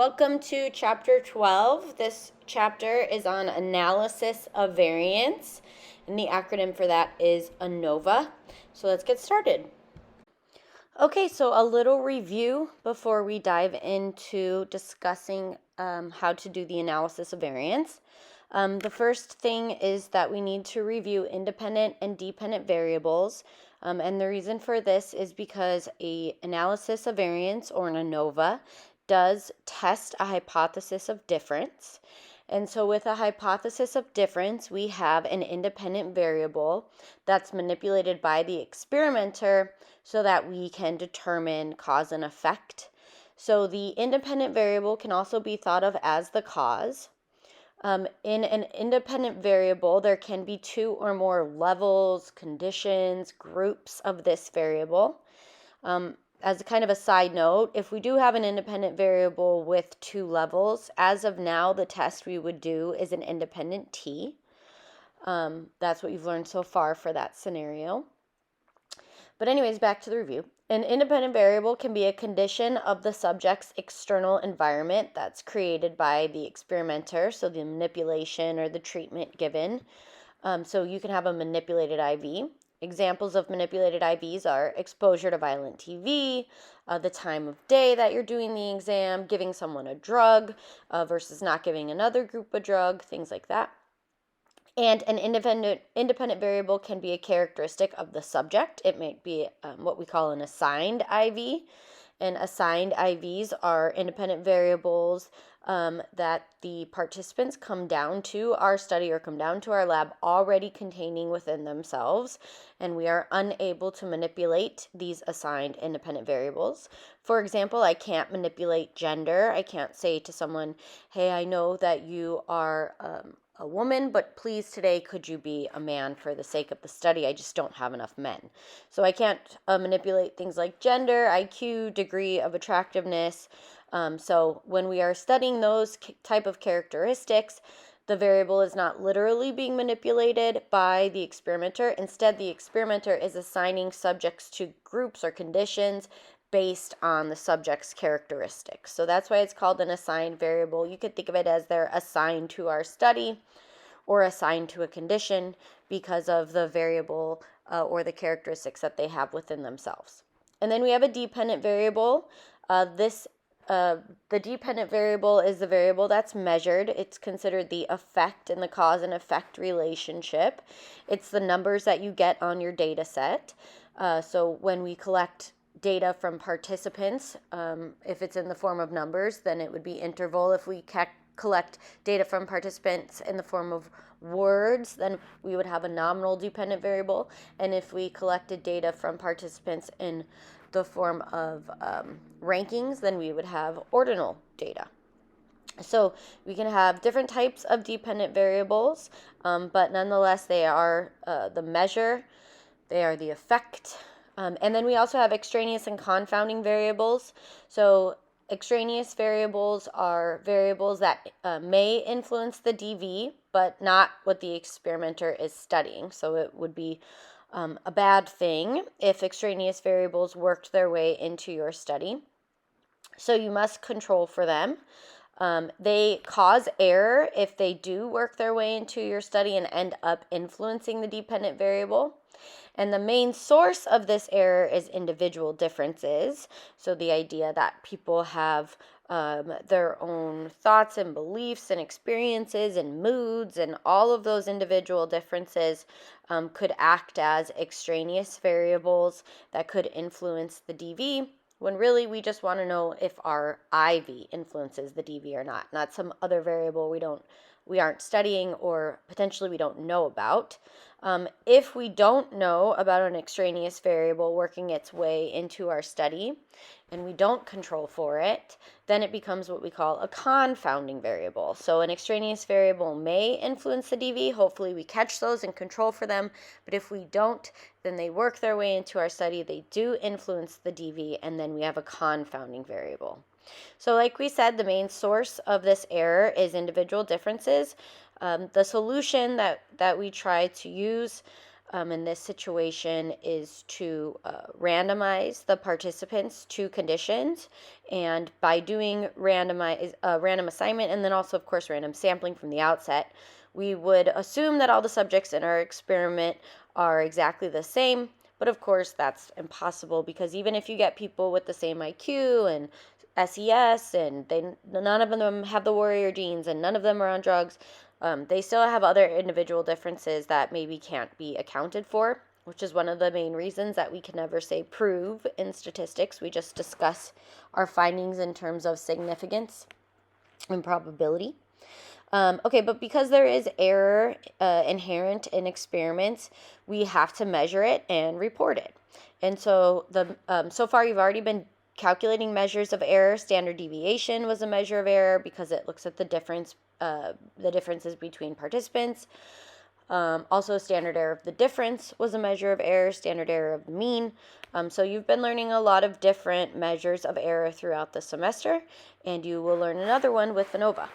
Welcome to chapter 12. This chapter is on analysis of variance, and the acronym for that is ANOVA. So let's get started. Okay, so a little review before we dive into discussing how to do the analysis of variance. The first thing is that we need to review independent and dependent variables. And the reason for this is because an analysis of variance, or an ANOVA, does test a hypothesis of difference. And so with a hypothesis of difference, we have an independent variable that's manipulated by the experimenter so that we can determine cause and effect. So the independent variable can also be thought of as the cause. In an independent variable, there can be two or more levels, conditions, groups of this variable. As a kind of a side note, if we do have an independent variable with two levels, as of now, the test we would do is an independent t. That's what you've learned so far for that scenario. But anyways, back to the review. An independent variable can be a condition of the subject's external environment that's created by the experimenter, so the manipulation or the treatment given. So you can have a manipulated IV. Examples of manipulated IVs are exposure to violent TV, the time of day that you're doing the exam, giving someone a drug versus not giving another group a drug, things like that. And an independent variable can be a characteristic of the subject. It might be what we call an assigned IV. And assigned IVs are independent variables that the participants come down to our study or come down to our lab already containing within themselves, and we are unable to manipulate these assigned independent variables. For example, I can't manipulate gender. I can't say to someone, hey, I know that you are a woman, but please today could you be a man for the sake of the study? I just don't have enough men. So I can't manipulate things like gender, IQ, degree of attractiveness. So when we are studying those type of characteristics, the variable is not literally being manipulated by the experimenter. Instead, the experimenter is assigning subjects to groups or conditions based on the subject's characteristics. So that's why it's called an assigned variable. You could think of it as they're assigned to our study or assigned to a condition because of the variable or the characteristics that they have within themselves. And then we have a dependent variable. The dependent variable is the variable that's measured. It's considered the effect in the cause and effect relationship. It's the numbers that you get on your data set. So when we collect data from participants, if it's in the form of numbers, then it would be interval. If we collect data from participants in the form of words, then we would have a nominal dependent variable. And if we collected data from participants in the form of rankings, then we would have ordinal data. So we can have different types of dependent variables, but nonetheless they are the measure, they are the effect. And then we also have extraneous and confounding variables. So extraneous variables are variables that may influence the DV, but not what the experimenter is studying. So it would be a bad thing if extraneous variables worked their way into your study. So you must control for them. They cause error if they do work their way into your study and end up influencing the dependent variable. And the main source of this error is individual differences. So the idea that people have their own thoughts and beliefs and experiences and moods, and all of those individual differences could act as extraneous variables that could influence the DV, when really we just want to know if our IV influences the DV or not some other variable we aren't studying or potentially we don't know about. If we don't know about an extraneous variable working its way into our study and we don't control for it, then it becomes what we call a confounding variable. So an extraneous variable may influence the DV. Hopefully we catch those and control for them. But if we don't, then they work their way into our study. They do influence the DV, and then we have a confounding variable. So like we said, the main source of this error is individual differences. The solution that we try to use in this situation is to randomize the participants to conditions, and by doing random assignment and then also, of course, random sampling from the outset, we would assume that all the subjects in our experiment are exactly the same. But of course, that's impossible, because even if you get people with the same IQ and SES, and none of them have the warrior genes and none of them are on drugs, they still have other individual differences that maybe can't be accounted for, which is one of the main reasons that we can never say prove in statistics. We just discuss our findings in terms of significance and probability. Okay, but because there is error inherent in experiments, we have to measure it and report it. And so so far you've already been calculating measures of error. Standard deviation was a measure of error because it looks at the differences between participants. Also, standard error of the difference was a measure of error. Standard error of the mean. So you've been learning a lot of different measures of error throughout the semester, and you will learn another one with ANOVA.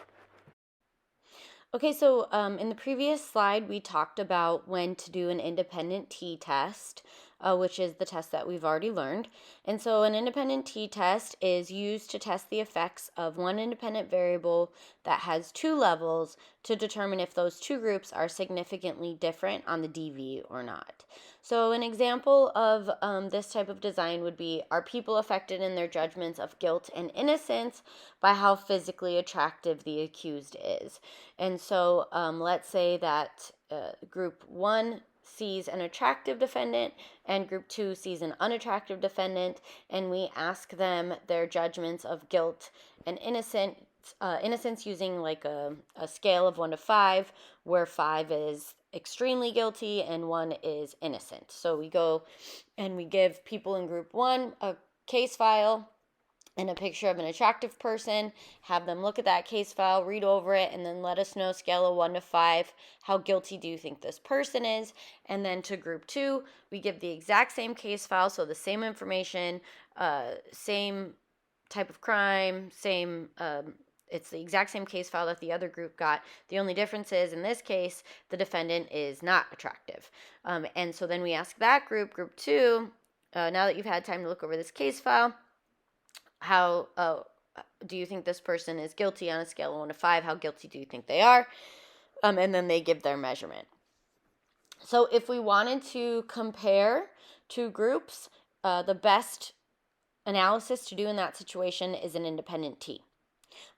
Okay, so in the previous slide, we talked about when to do an independent t-test, which is the test that we've already learned. And so an independent t-test is used to test the effects of one independent variable that has two levels to determine if those two groups are significantly different on the DV or not. So an example of this type of design would be, are people affected in their judgments of guilt and innocence by how physically attractive the accused is? And so let's say that group 1 sees an attractive defendant and group 2 sees an unattractive defendant, and we ask them their judgments of guilt and innocence using like a scale of 1 to 5, where 5 is extremely guilty and 1 is innocent. So we go and we give people in group 1 a case file and a picture of an attractive person, have them look at that case file, read over it, and then let us know, scale of 1 to 5, how guilty do you think this person is? And then to group 2, we give the exact same case file, so the same information, same type of crime, it's the exact same case file that the other group got. The only difference is, in this case, the defendant is not attractive. And so then we ask that group 2, now that you've had time to look over this case file, how do you think this person is guilty on a scale of 1 to 5? How guilty do you think they are? And then they give their measurement. So if we wanted to compare two groups, the best analysis to do in that situation is an independent T.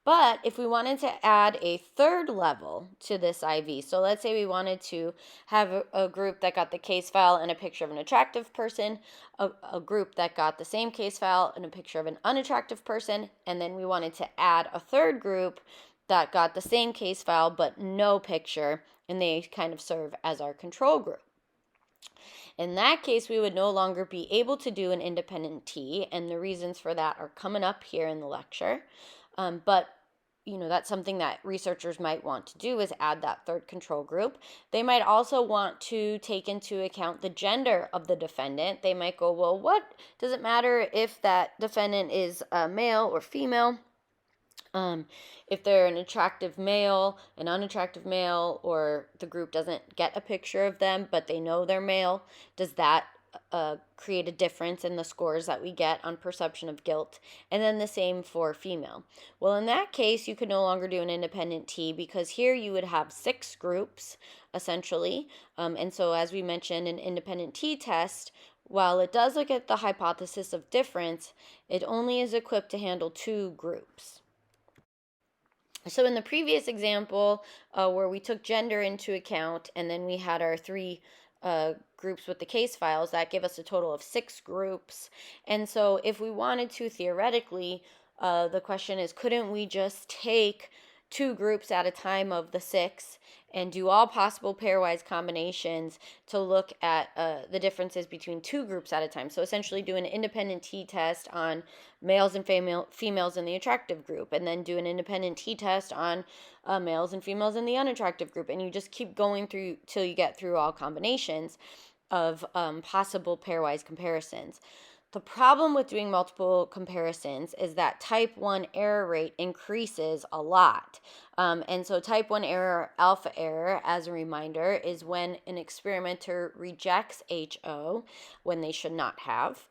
But if we wanted to add a third level to this IV, so let's say we wanted to have a group that got the case file and a picture of an attractive person, a group that got the same case file and a picture of an unattractive person, and then we wanted to add a third group that got the same case file but no picture, and they kind of serve as our control group. In that case, we would no longer be able to do an independent T, and the reasons for that are coming up here in the lecture. But that's something that researchers might want to do, is add that third control group. They might also want to take into account the gender of the defendant. They might go, well, what does it matter if that defendant is male or female? If they're an attractive male, an unattractive male, or the group doesn't get a picture of them, but they know they're male, does that create a difference in the scores that we get on perception of guilt? And then the same for female. Well, in that case, you could no longer do an independent T, because here you would have 6 groups, essentially. And so, as we mentioned, an independent t-test, while it does look at the hypothesis of difference, it only is equipped to handle 2 groups. So in the previous example, where we took gender into account and then we had our 3 groups with the case files, that gave us a total of 6 groups. And so if we wanted to, theoretically, the question is, couldn't we just take 2 groups at a time of the 6 and do all possible pairwise combinations to look at the differences between 2 groups at a time? So essentially do an independent t-test on males and females in the attractive group, and then do an independent t-test on males and females in the unattractive group, and you just keep going through till you get through all combinations of possible pairwise comparisons. The problem with doing multiple comparisons is that type 1 error rate increases a lot. And so type 1 error, alpha error, as a reminder, is when an experimenter rejects HO when they should not have.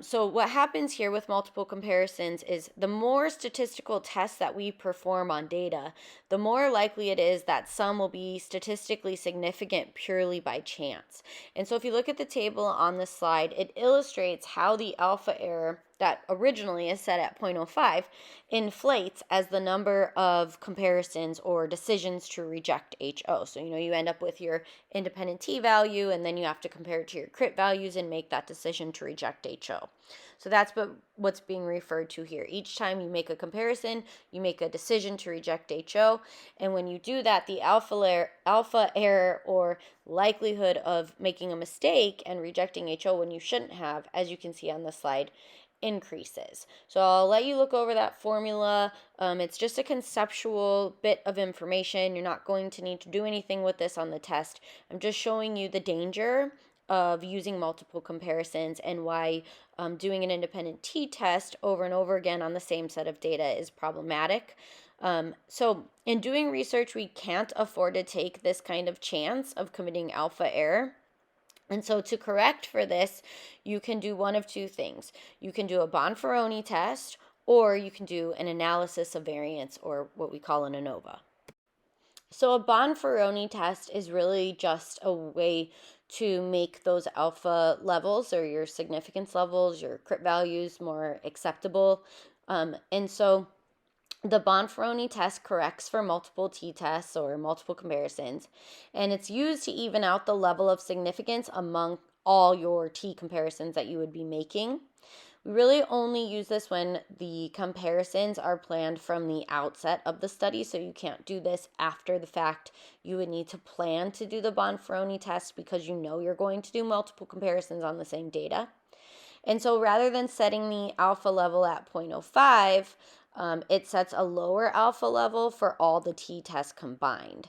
So what happens here with multiple comparisons is the more statistical tests that we perform on data, the more likely it is that some will be statistically significant purely by chance. And so if you look at the table on this slide, it illustrates how the alpha error that originally is set at 0.05 inflates as the number of comparisons or decisions to reject HO. So, you end up with your independent t value, and then you have to compare it to your crit values and make that decision to reject HO. So that's what's being referred to here. Each time you make a comparison, you make a decision to reject HO, and when you do that, the alpha error or likelihood of making a mistake and rejecting HO when you shouldn't have, as you can see on the slide, increases. So I'll let you look over that formula. It's just a conceptual bit of information. You're not going to need to do anything with this on the test. I'm just showing you the danger of using multiple comparisons and why doing an independent t-test over and over again on the same set of data is problematic. So in doing research, we can't afford to take this kind of chance of committing alpha error. And so to correct for this, you can do one of two things. You can do a Bonferroni test, or you can do an analysis of variance, or what we call an ANOVA. So a Bonferroni test is really just a way to make those alpha levels or your significance levels, your crit values more acceptable. And so the Bonferroni test corrects for multiple t-tests or multiple comparisons, and it's used to even out the level of significance among all your t comparisons that you would be making. We really only use this when the comparisons are planned from the outset of the study, so you can't do this after the fact. You would need to plan to do the Bonferroni test because you know you're going to do multiple comparisons on the same data. And so rather than setting the alpha level at 0.05, it sets a lower alpha level for all the t-tests combined.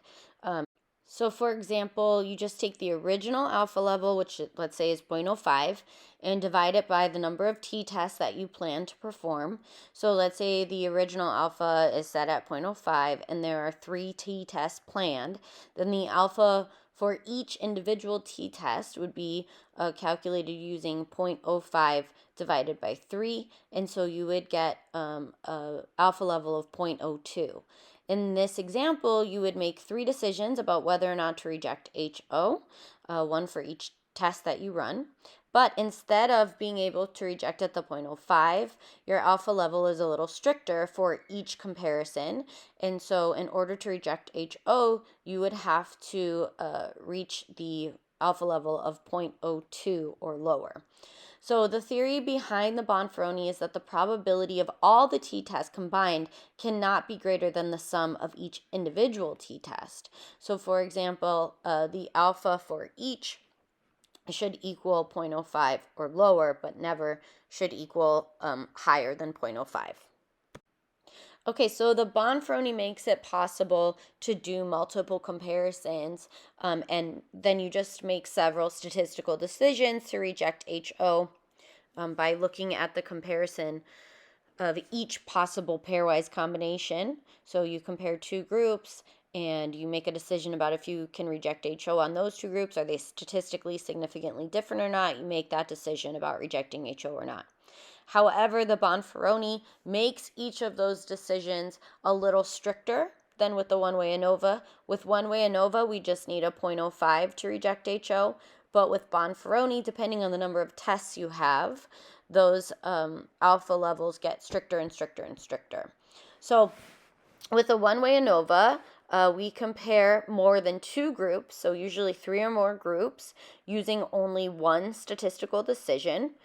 So for example, you just take the original alpha level, which let's say is 0.05, and divide it by the number of t-tests that you plan to perform. So let's say the original alpha is set at 0.05 and there are 3 t-tests planned. Then the alpha for each individual t-test would be calculated using 0.05 divided by 3, and so you would get an alpha level of 0.02. In this example, you would make 3 decisions about whether or not to reject HO, one for each test that you run. But instead of being able to reject at the 0.05, your alpha level is a little stricter for each comparison. And so in order to reject HO, you would have to reach the alpha level of 0.02 or lower. So the theory behind the Bonferroni is that the probability of all the t-tests combined cannot be greater than the sum of each individual t-test. So for example, the alpha for each should equal 0.05 or lower, but never should equal higher than 0.05. Okay, so the Bonferroni makes it possible to do multiple comparisons, and then you just make several statistical decisions to reject HO by looking at the comparison of each possible pairwise combination. So you compare 2 groups, and you make a decision about if you can reject HO on those 2 groups. Are they statistically significantly different or not? You make that decision about rejecting HO or not. However, the Bonferroni makes each of those decisions a little stricter than with the one-way ANOVA. With one-way ANOVA, we just need a 0.05 to reject HO, but with Bonferroni, depending on the number of tests you have, those alpha levels get stricter and stricter and stricter. So with a one-way ANOVA, we compare more than 2 groups, so usually 3 or more groups, using only one statistical decision.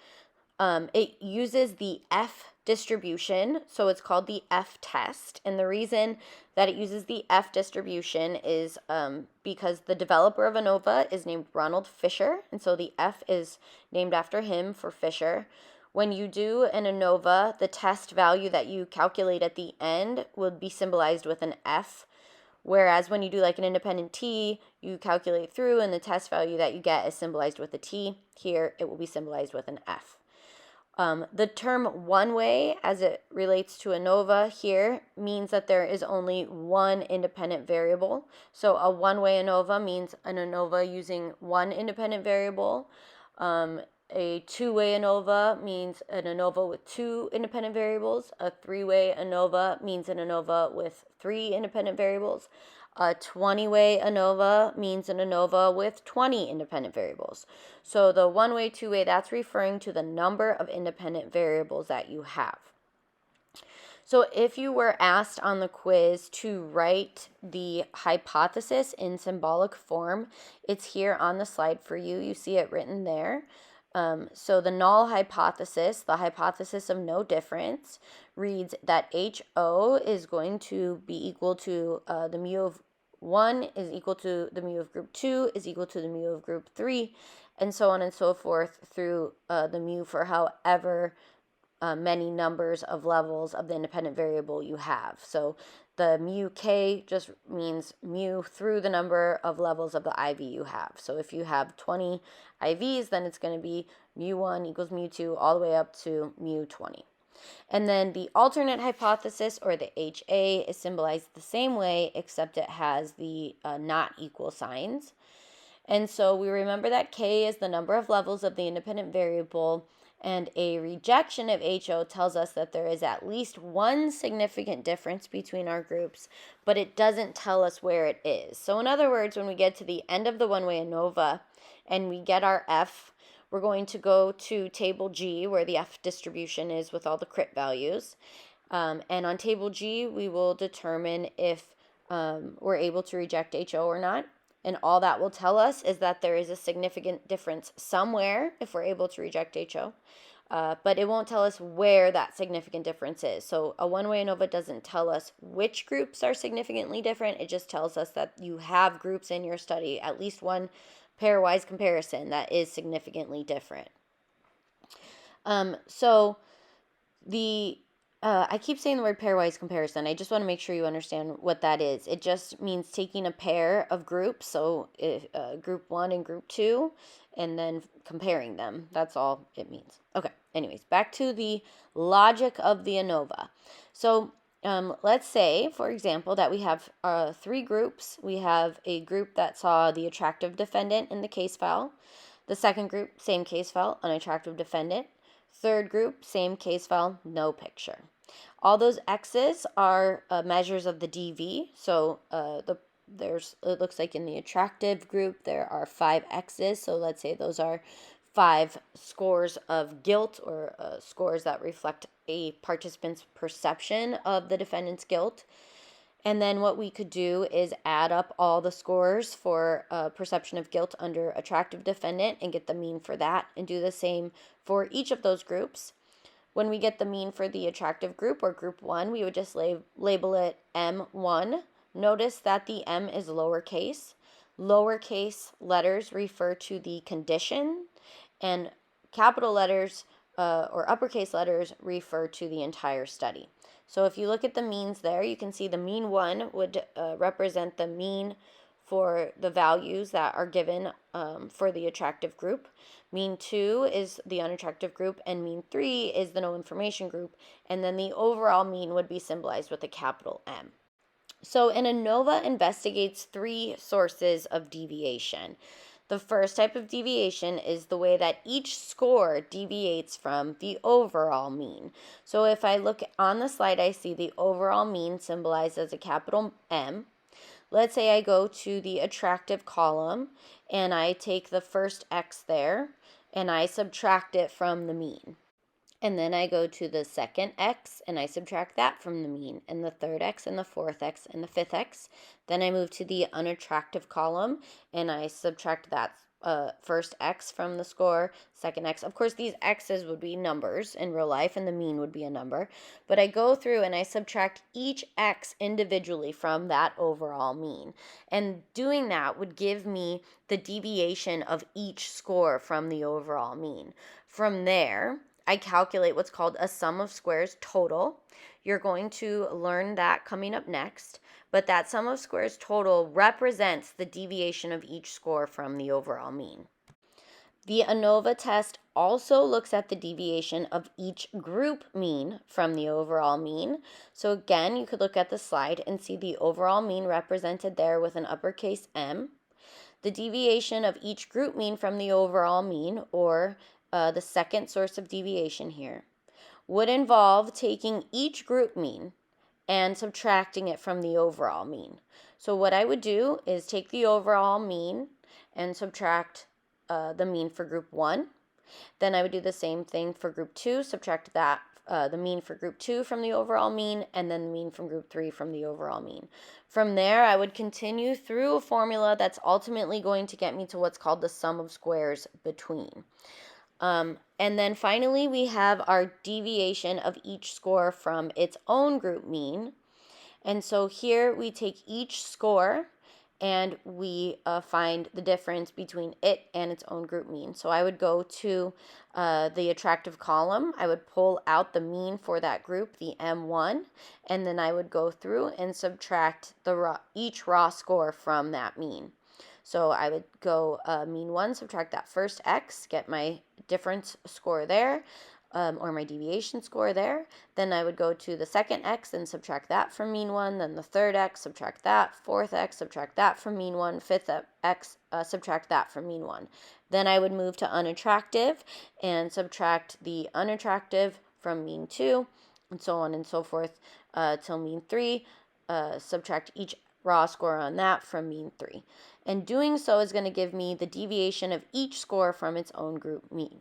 It uses the F distribution, so it's called the Ttest, and the reason that it uses the F distribution is because the developer of ANOVA is named Ronald Fisher, and so the F is named after him for Fisher. When you do an ANOVA, the test value that you calculate at the end will be symbolized with an F, whereas when you do like an independent t, you calculate through and the test value that you get is symbolized with a T. Here, it will be symbolized with an F. The term one way, as it relates to ANOVA here, means that there is only one independent variable. So a one-way ANOVA means an ANOVA using one independent variable. A two-way ANOVA means an ANOVA with two independent variables. A three-way ANOVA means an ANOVA with three independent variables. A 20-way ANOVA means an ANOVA with 20 independent variables. So the one-way, two-way, that's referring to the number of independent variables that you have. So if you were asked on the quiz to write the hypothesis in symbolic form, it's here on the slide for you. You see it written there. So the null hypothesis, the hypothesis of no difference, reads that HO is going to be equal to the mu of 1 is equal to the mu of group 2 is equal to the mu of group 3, and so on and so forth through the mu for however many numbers of levels of the independent variable you have. So the mu k just means mu through the number of levels of the IV you have. So if you have 20 IVs, then it's going to be mu1 equals mu2 all the way up to mu20. And then the alternate hypothesis, or the HA, is symbolized the same way, except it has the not equal signs. And so we remember that K is the number of levels of the independent variable, and a rejection of HO tells us that there is at least one significant difference between our groups, but it doesn't tell us where it is. So in other words, when we get to the end of the one-way ANOVA and we get our F, we're going to go to table G, where the F distribution is with all the crit values. And on table G, we will determine if we're able to reject HO or not. And all that will tell us is that there is a significant difference somewhere if we're able to reject HO. But it won't tell us where that significant difference is. So a one-way ANOVA doesn't tell us which groups are significantly different. It just tells us that you have groups in your study, at least one pairwise comparison that is significantly different. So the I keep saying the word pairwise comparison. I just want to make sure you understand what that is. It just means taking a pair of groups, so if, group 1 and group 2, and then comparing them. That's all it means. Okay, anyways, back to the logic of the ANOVA. So let's say, for example, that we have 3 groups. We have a group that saw the attractive defendant in the case file. The second group, same case file, unattractive defendant. Third group, same case file, no picture. All those X's are measures of the DV. So it looks like in the attractive group there are 5 X's. So let's say those are 5 scores of guilt, or scores that reflect a participant's perception of the defendant's guilt. And then what we could do is add up all the scores for perception of guilt under attractive defendant and get the mean for that, and do the same for each of those groups. When we get the mean for the attractive group, or group 1, we would just label it M1. Notice that the M is lowercase. Lowercase letters refer to the condition, and capital letters or uppercase letters refer to the entire study. So if you look at the means there, you can see the mean 1 would represent the mean for the values that are given for the attractive group. Mean 2 is the unattractive group, and mean 3 is the no information group, and then the overall mean would be symbolized with a capital M. So an ANOVA investigates 3 sources of deviation. The first type of deviation is the way that each score deviates from the overall mean. So if I look on the slide, I see the overall mean symbolized as a capital M. Let's say I go to the attractive column and I take the first X there and I subtract it from the mean. And then I go to the second X and I subtract that from the mean, and the third X and the fourth X and the fifth X. Then I move to the unattractive column and I subtract that first X from the score, second X. Of course, these X's would be numbers in real life and the mean would be a number. But I go through and I subtract each X individually from that overall mean. And doing that would give me the deviation of each score from the overall mean. From there, I calculate what's called a sum of squares total. You're going to learn that coming up next, but that sum of squares total represents the deviation of each score from the overall mean. The ANOVA test also looks at the deviation of each group mean from the overall mean. So again, you could look at the slide and see the overall mean represented there with an uppercase M. The deviation of each group mean from the overall mean, or the second source of deviation here, would involve taking each group mean and subtracting it from the overall mean. So what I would do is take the overall mean and subtract the mean for group 1. Then I would do the same thing for group 2, subtract that the mean for group 2 from the overall mean, and then the mean from group 3 from the overall mean. From there, I would continue through a formula that's ultimately going to get me to what's called the sum of squares between. And then finally, we have our deviation of each score from its own group mean. And so here we take each score and we find the difference between it and its own group mean. So I would go to the attractive column. I would pull out the mean for that group, the M1, and then I would go through and subtract each raw score from that mean. So I would go mean 1, subtract that first x, get my difference score there, or my deviation score there. Then I would go to the second x and subtract that from mean 1, then the third x, subtract that, fourth x, subtract that from mean 1, fifth x, subtract that from mean 1. Then I would move to unattractive and subtract the unattractive from mean 2, and so on and so forth till mean 3, subtract each raw score on that from mean 3. And doing so is going to give me the deviation of each score from its own group mean.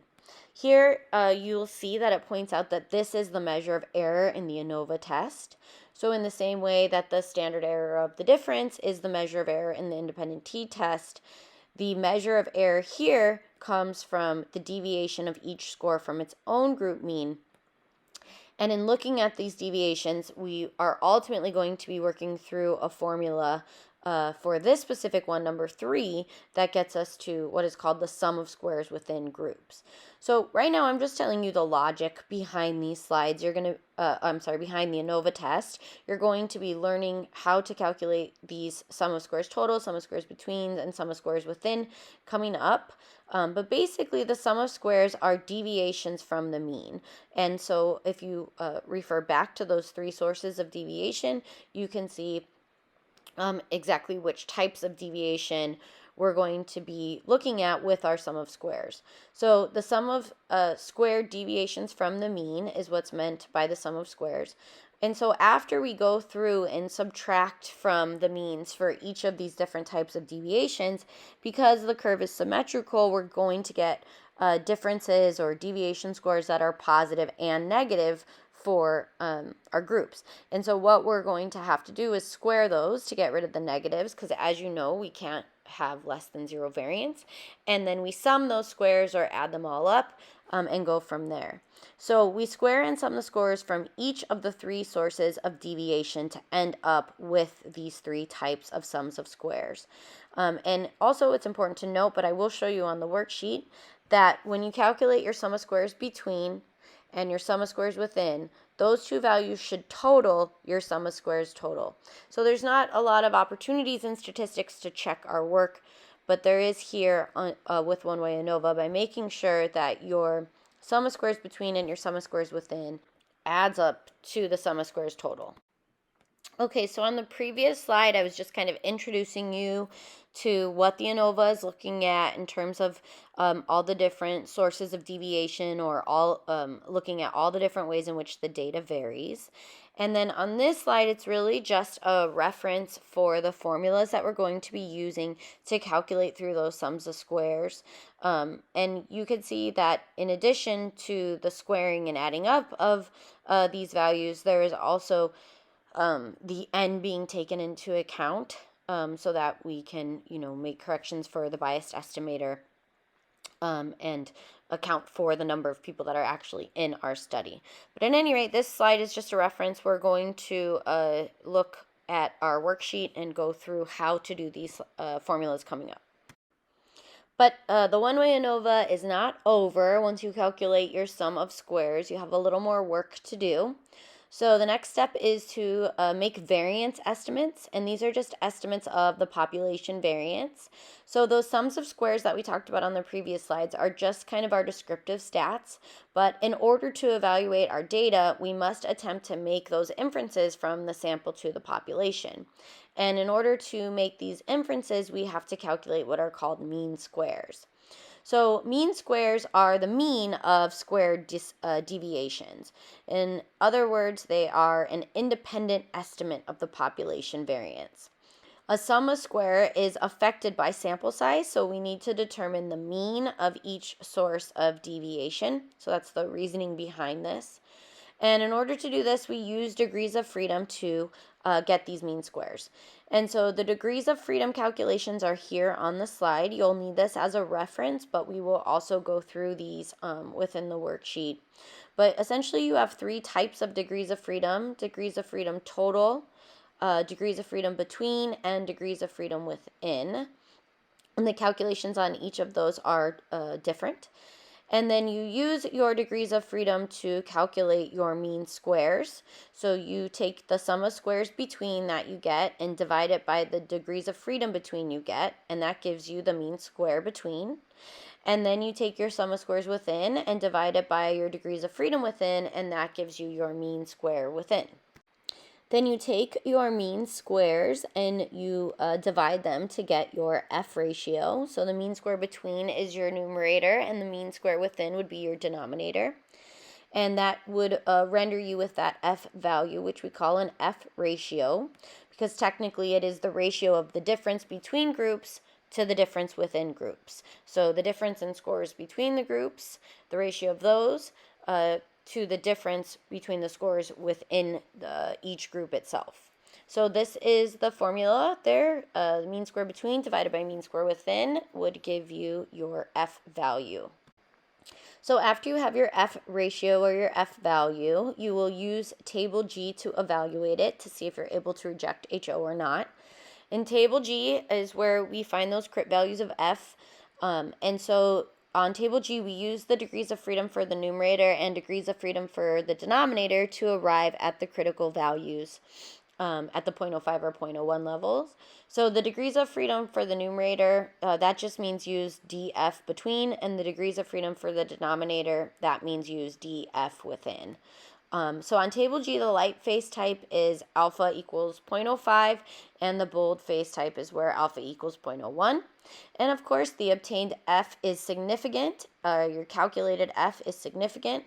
Here, you'll see that it points out that this is the measure of error in the ANOVA test. So in the same way that the standard error of the difference is the measure of error in the independent t-test, the measure of error here comes from the deviation of each score from its own group mean. And in looking at these deviations, we are ultimately going to be working through a formula for this specific one, number 3, that gets us to what is called the sum of squares within groups. So right now I'm just telling you the logic behind these slides. You're going to, behind the ANOVA test. You're going to be learning how to calculate these sum of squares total, sum of squares between, and sum of squares within coming up. But basically the sum of squares are deviations from the mean. And so if you refer back to those 3 sources of deviation, you can see exactly which types of deviation we're going to be looking at with our sum of squares. So the sum of squared deviations from the mean is what's meant by the sum of squares. And so after we go through and subtract from the means for each of these different types of deviations, because the curve is symmetrical, we're going to get differences or deviation scores that are positive and negative for our groups. And so what we're going to have to do is square those to get rid of the negatives, because as you know, we can't have less than 0 variance. And then we sum those squares or add them all up and go from there. So we square and sum the scores from each of the 3 sources of deviation to end up with these 3 types of sums of squares. And also it's important to note, but I will show you on the worksheet, that when you calculate your sum of squares between and your sum of squares within, those 2 values should total your sum of squares total. So there's not a lot of opportunities in statistics to check our work, but there is here with one-way ANOVA by making sure that your sum of squares between and your sum of squares within adds up to the sum of squares total. Okay, so on the previous slide, I was just kind of introducing you to what the ANOVA is looking at in terms of all the different sources of deviation, or all looking at all the different ways in which the data varies. And then on this slide, it's really just a reference for the formulas that we're going to be using to calculate through those sums of squares. And you can see that in addition to the squaring and adding up of these values, there is also the n being taken into account so that we can, make corrections for the biased estimator and account for the number of people that are actually in our study. But at any rate, this slide is just a reference. We're going to look at our worksheet and go through how to do these formulas coming up. But the one-way ANOVA is not over. Once you calculate your sum of squares, you have a little more work to do. So the next step is to make variance estimates, and these are just estimates of the population variance. So those sums of squares that we talked about on the previous slides are just kind of our descriptive stats, but in order to evaluate our data, we must attempt to make those inferences from the sample to the population. And in order to make these inferences, we have to calculate what are called mean squares. So mean squares are the mean of squared deviations. In other words, they are an independent estimate of the population variance. A sum square is affected by sample size, so we need to determine the mean of each source of deviation. So that's the reasoning behind this. And in order to do this, we use degrees of freedom to get these mean squares. And so the degrees of freedom calculations are here on the slide. You'll need this as a reference, but we will also go through these within the worksheet. But essentially, you have three types of degrees of freedom total, degrees of freedom between, and degrees of freedom within. And the calculations on each of those are different. And then you use your degrees of freedom to calculate your mean squares. So you take the sum of squares between that you get and divide it by the degrees of freedom between you get, and that gives you the mean square between. And then you take your sum of squares within and divide it by your degrees of freedom within, and that gives you your mean square within. Then you take your mean squares and you divide them to get your F ratio. So the mean square between is your numerator and the mean square within would be your denominator. And that would render you with that F value, which we call an F ratio, because technically it is the ratio of the difference between groups to the difference within groups. So the difference in scores between the groups, the ratio of those, to the difference between the scores within each group itself. So this is the formula there. Mean square between divided by mean square within would give you your F value. So after you have your F ratio or your F value, you will use table G to evaluate it to see if you're able to reject HO or not. In table G is where we find those crit values of F. And so on table G, we use the degrees of freedom for the numerator and degrees of freedom for the denominator to arrive at the critical values at the 0.05 or 0.01 levels. So the degrees of freedom for the numerator, that just means use df between, and the degrees of freedom for the denominator, that means use df within. So on table G, the light face type is alpha equals 0.05, and the bold face type is where alpha equals 0.01. And of course, the obtained F is significant. Your calculated F is significant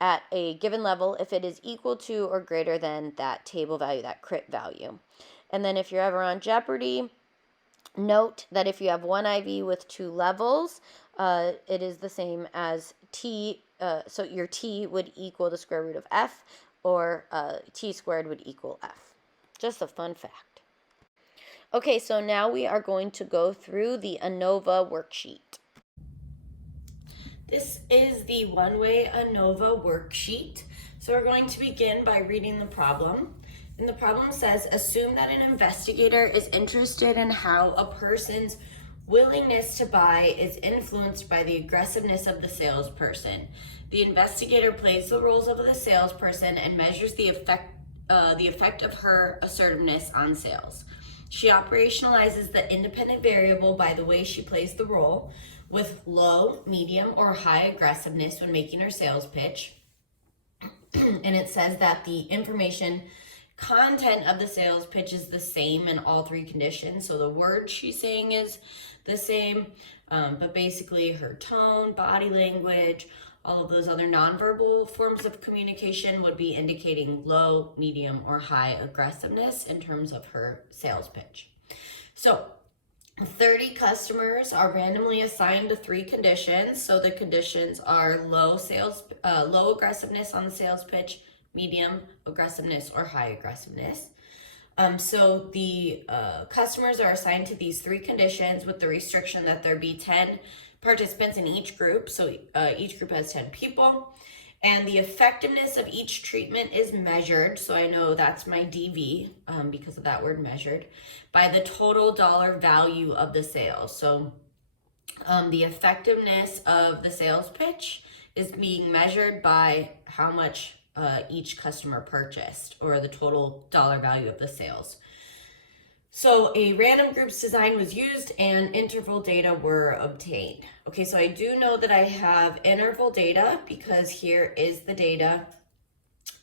at a given level if it is equal to or greater than that table value, that crit value. And then if you're ever on Jeopardy, note that if you have one IV with two levels, it is the same as T. So your T would equal the square root of F, or T squared would equal F. Just a fun fact. Okay, so now we are going to go through the ANOVA worksheet. This is the one-way ANOVA worksheet. So we're going to begin by reading the problem. And the problem says, assume that an investigator is interested in how a person's willingness to buy is influenced by the aggressiveness of the salesperson. The investigator plays the roles of the salesperson and measures the effect of her assertiveness on sales. She operationalizes the independent variable by the way she plays the role, with low, medium, or high aggressiveness when making her sales pitch. And it says that the information content of the sales pitch is the same in all three conditions. So the word she's saying is the same, but basically her tone, body language, all of those other nonverbal forms of communication would be indicating low, medium, or high aggressiveness in terms of her sales pitch. So 30 customers are randomly assigned to three conditions. So the conditions are low aggressiveness on the sales pitch, medium aggressiveness, or high aggressiveness. So the customers are assigned to these three conditions with the restriction that there be 10 participants in each group. So each group has 10 people. And the effectiveness of each treatment is measured, so I know that's my DV because of that word measured, by the total dollar value of the sales. So the effectiveness of the sales pitch is being measured by how much each customer purchased, or the total dollar value of the sales. So a random groups design was used and interval data were obtained. Okay, so I do know that I have interval data because here is the data.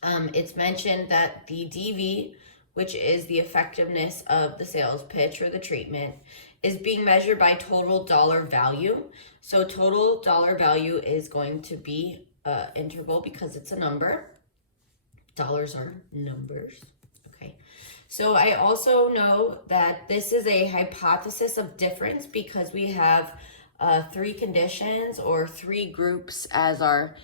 It's mentioned that the DV, which is the effectiveness of the sales pitch or the treatment, is being measured by total dollar value. So total dollar value is going to be interval because it's a number. Dollars are numbers. Okay. So I also know that this is a hypothesis of difference because we have 3 conditions or 3 groups as our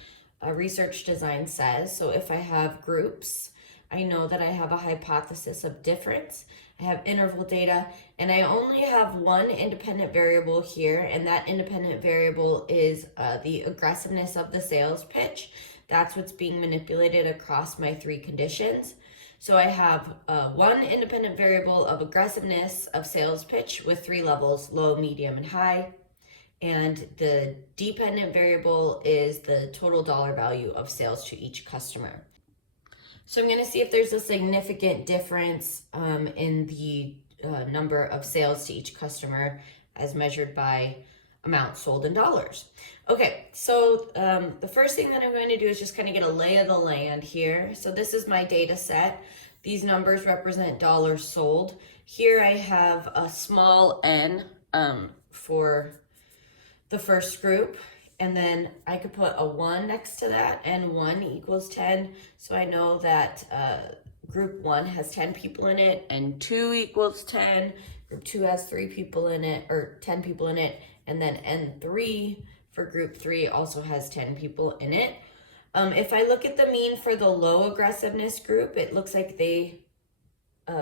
research design says. So if I have groups, I know that I have a hypothesis of difference. I have interval data, and I only have one independent variable here, and that independent variable is the aggressiveness of the sales pitch. That's what's being manipulated across my 3 conditions. So I have one independent variable of aggressiveness of sales pitch with 3 levels, low, medium, and high. And the dependent variable is the total dollar value of sales to each customer. So I'm going to see if there's a significant difference in the number of sales to each customer as measured by amount sold in dollars. Okay, so the first thing that I'm going to do is just kind of get a lay of the land here. So this is my data set. These numbers represent dollars sold. Here I have a small n for the first group, and then I could put a 1 next to that, and 1 equals 10. So I know that group 1 has 10 people in it, and 2 equals 10. Group 2 has 3 people in it, or 10 people in it, and then N3 for group 3 also has 10 people in it. If I look at the mean for the low aggressiveness group, it looks like they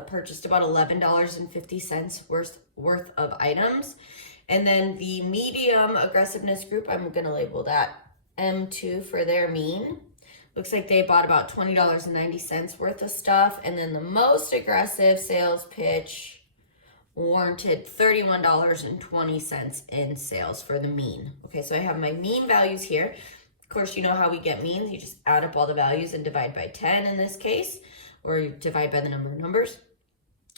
purchased about $11.50 worth of items. And then the medium aggressiveness group, I'm going to label that M2 for their mean. Looks like they bought about $20.90 worth of stuff. And then the most aggressive sales pitch warranted $31.20 in sales for the mean. Okay, so I have my mean values here. Of course, you know how we get means. You just add up all the values and divide by 10 in this case, or divide by the number of numbers.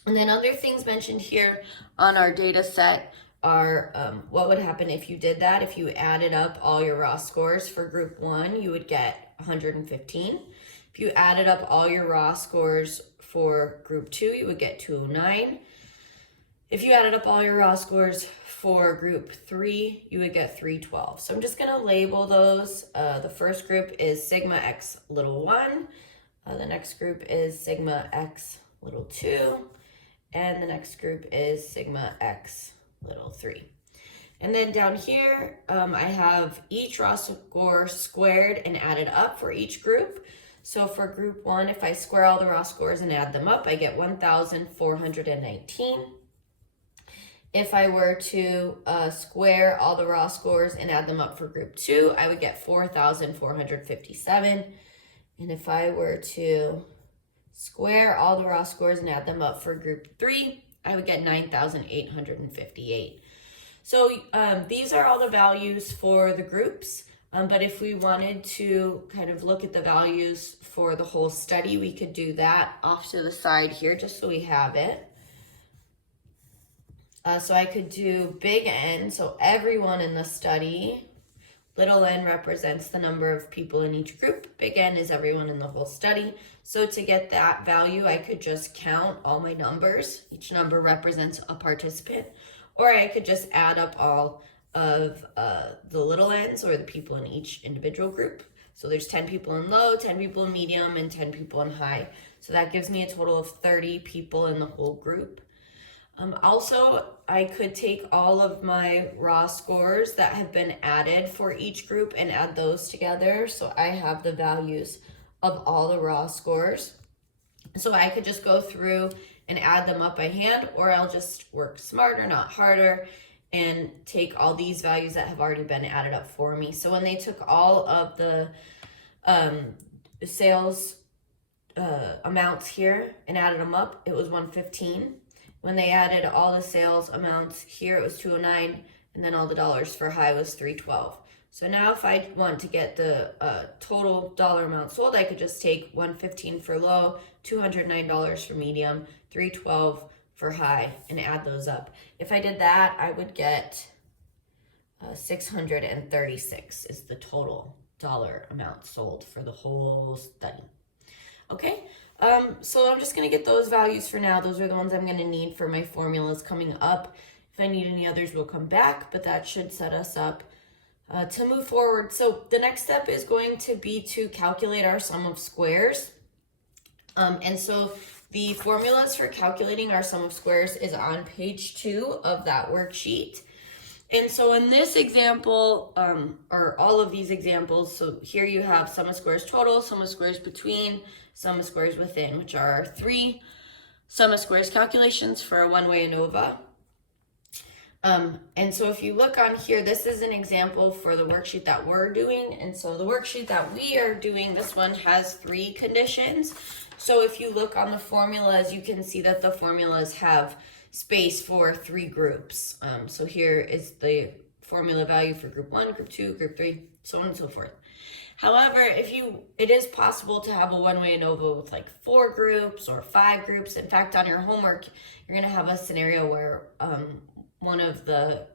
And then other things mentioned here on our data set are what would happen if you did that. If you added up all your raw scores for group 1, you would get 115. If you added up all your raw scores for group 2, you would get 209. If you added up all your raw scores for group 3, you would get 312. So I'm just going to label those. The first group is sigma x little 1. The next group is sigma x little 2. And the next group is sigma x little 3. And then down here, I have each raw score squared and added up for each group. So for group 1, if I square all the raw scores and add them up, I get 1,419. If I were to square all the raw scores and add them up for group 2, I would get 4,457. And if I were to square all the raw scores and add them up for group 3, I would get 9,858. So these are all the values for the groups. But if we wanted to kind of look at the values for the whole study, we could do that off to the side here just so we have it. So I could do big N, so everyone in the study. Little n represents the number of people in each group. Big N is everyone in the whole study. So to get that value, I could just count all my numbers. Each number represents a participant. Or I could just add up all of the little n's, or the people in each individual group. So there's 10 people in low, 10 people in medium, and 10 people in high. So that gives me a total of 30 people in the whole group. Also, I could take all of my raw scores that have been added for each group and add those together. So I have the values of all the raw scores. So I could just go through and add them up by hand, or I'll just work smarter, not harder, and take all these values that have already been added up for me. So when they took all of the sales amounts here and added them up, it was 115. When they added all the sales amounts here, it was 209, and then all the dollars for high was 312. So now if I want to get the total dollar amount sold, I could just take $115 for low, $209 for medium, $312 for high, and add those up. If I did that, I would get 636 is the total dollar amount sold for the whole study. Okay, so I'm just going to get those values for now. Those are the ones I'm going to need for my formulas coming up. If I need any others, we'll come back, but that should set us up to move forward. So the next step is going to be to calculate our sum of squares. And so the formulas for calculating our sum of squares is on page 2 of that worksheet. And so in this example, or all of these examples, so here you have sum of squares total, sum of squares between, sum of squares within, which are 3 sum of squares calculations for a one-way ANOVA. And so if you look on here, this is an example for the worksheet that we're doing. And so the worksheet that we are doing, this one has 3 conditions. So if you look on the formulas, you can see that the formulas have space for 3 groups. So here is the formula value for group 1, group 2, group 3, so on and so forth. However, it is possible to have a one-way ANOVA with like 4 groups or 5 groups. In fact, on your homework, you're going to have a scenario where one of the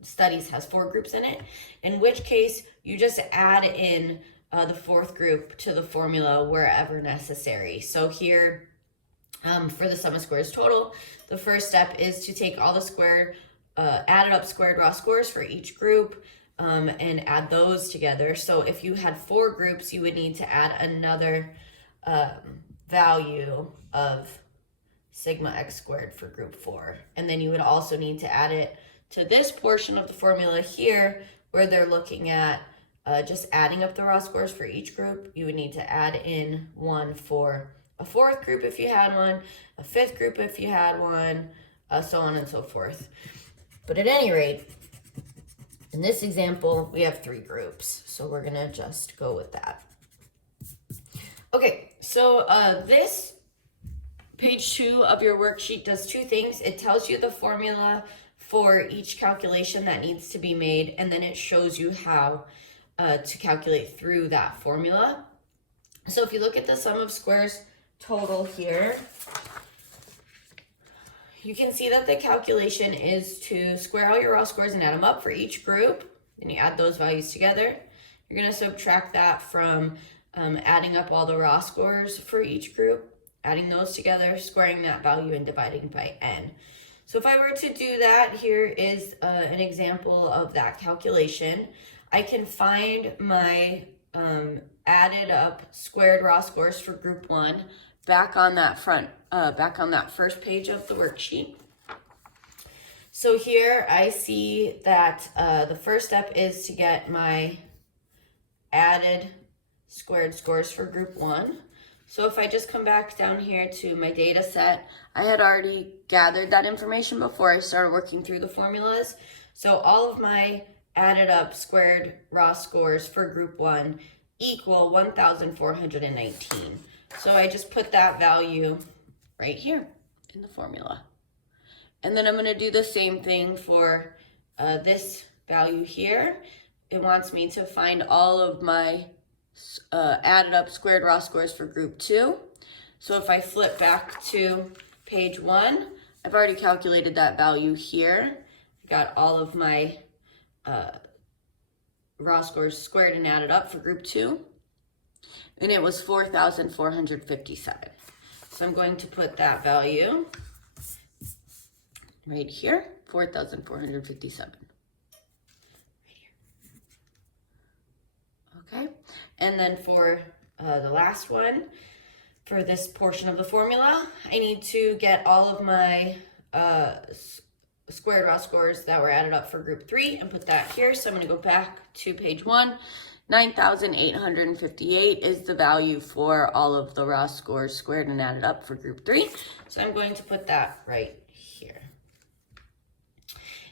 studies has 4 groups in it, in which case you just add in the 4th group to the formula wherever necessary. So here, for the sum of squares total, the first step is to take all the added up squared raw scores for each group and add those together. So if you had 4 groups, you would need to add another value of sigma x squared for group 4. And then you would also need to add it to this portion of the formula here where they're looking at just adding up the raw scores for each group. You would need to add in one for a 4th group if you had one, a 5th group if you had one, so on and so forth. But at any rate, in this example, we have 3 groups. So we're going to just go with that. Okay, so this page 2 of your worksheet does 2 things. It tells you the formula for each calculation that needs to be made, and then it shows you how to calculate through that formula. So if you look at the sum of squares total here, you can see that the calculation is to square all your raw scores and add them up for each group. Then you add those values together. You're going to subtract that from adding up all the raw scores for each group, adding those together, squaring that value, and dividing by n. So if I were to do that, here is an example of that calculation. I can find my added up squared raw scores for group 1 back on that first page of the worksheet. So here I see that the first step is to get my added squared scores for group 1. So if I just come back down here to my data set, I had already gathered that information before I started working through the formulas. So all of my added up squared raw scores for group 1 equal 1,419. So I just put that value right here in the formula. And then I'm going to do the same thing for this value here. It wants me to find all of my added up squared raw scores for group 2. So if I flip back to page 1, I've already calculated that value here. I got all of my raw scores squared and added up for group 2. And it was 4,457. So I'm going to put that value right here, 4,457. Okay, and then for the last one, for this portion of the formula, I need to get all of my squared raw scores that were added up for group 3 and put that here. So I'm going to go back to page 1. 9,858 is the value for all of the raw scores squared and added up for group 3. So I'm going to put that right here.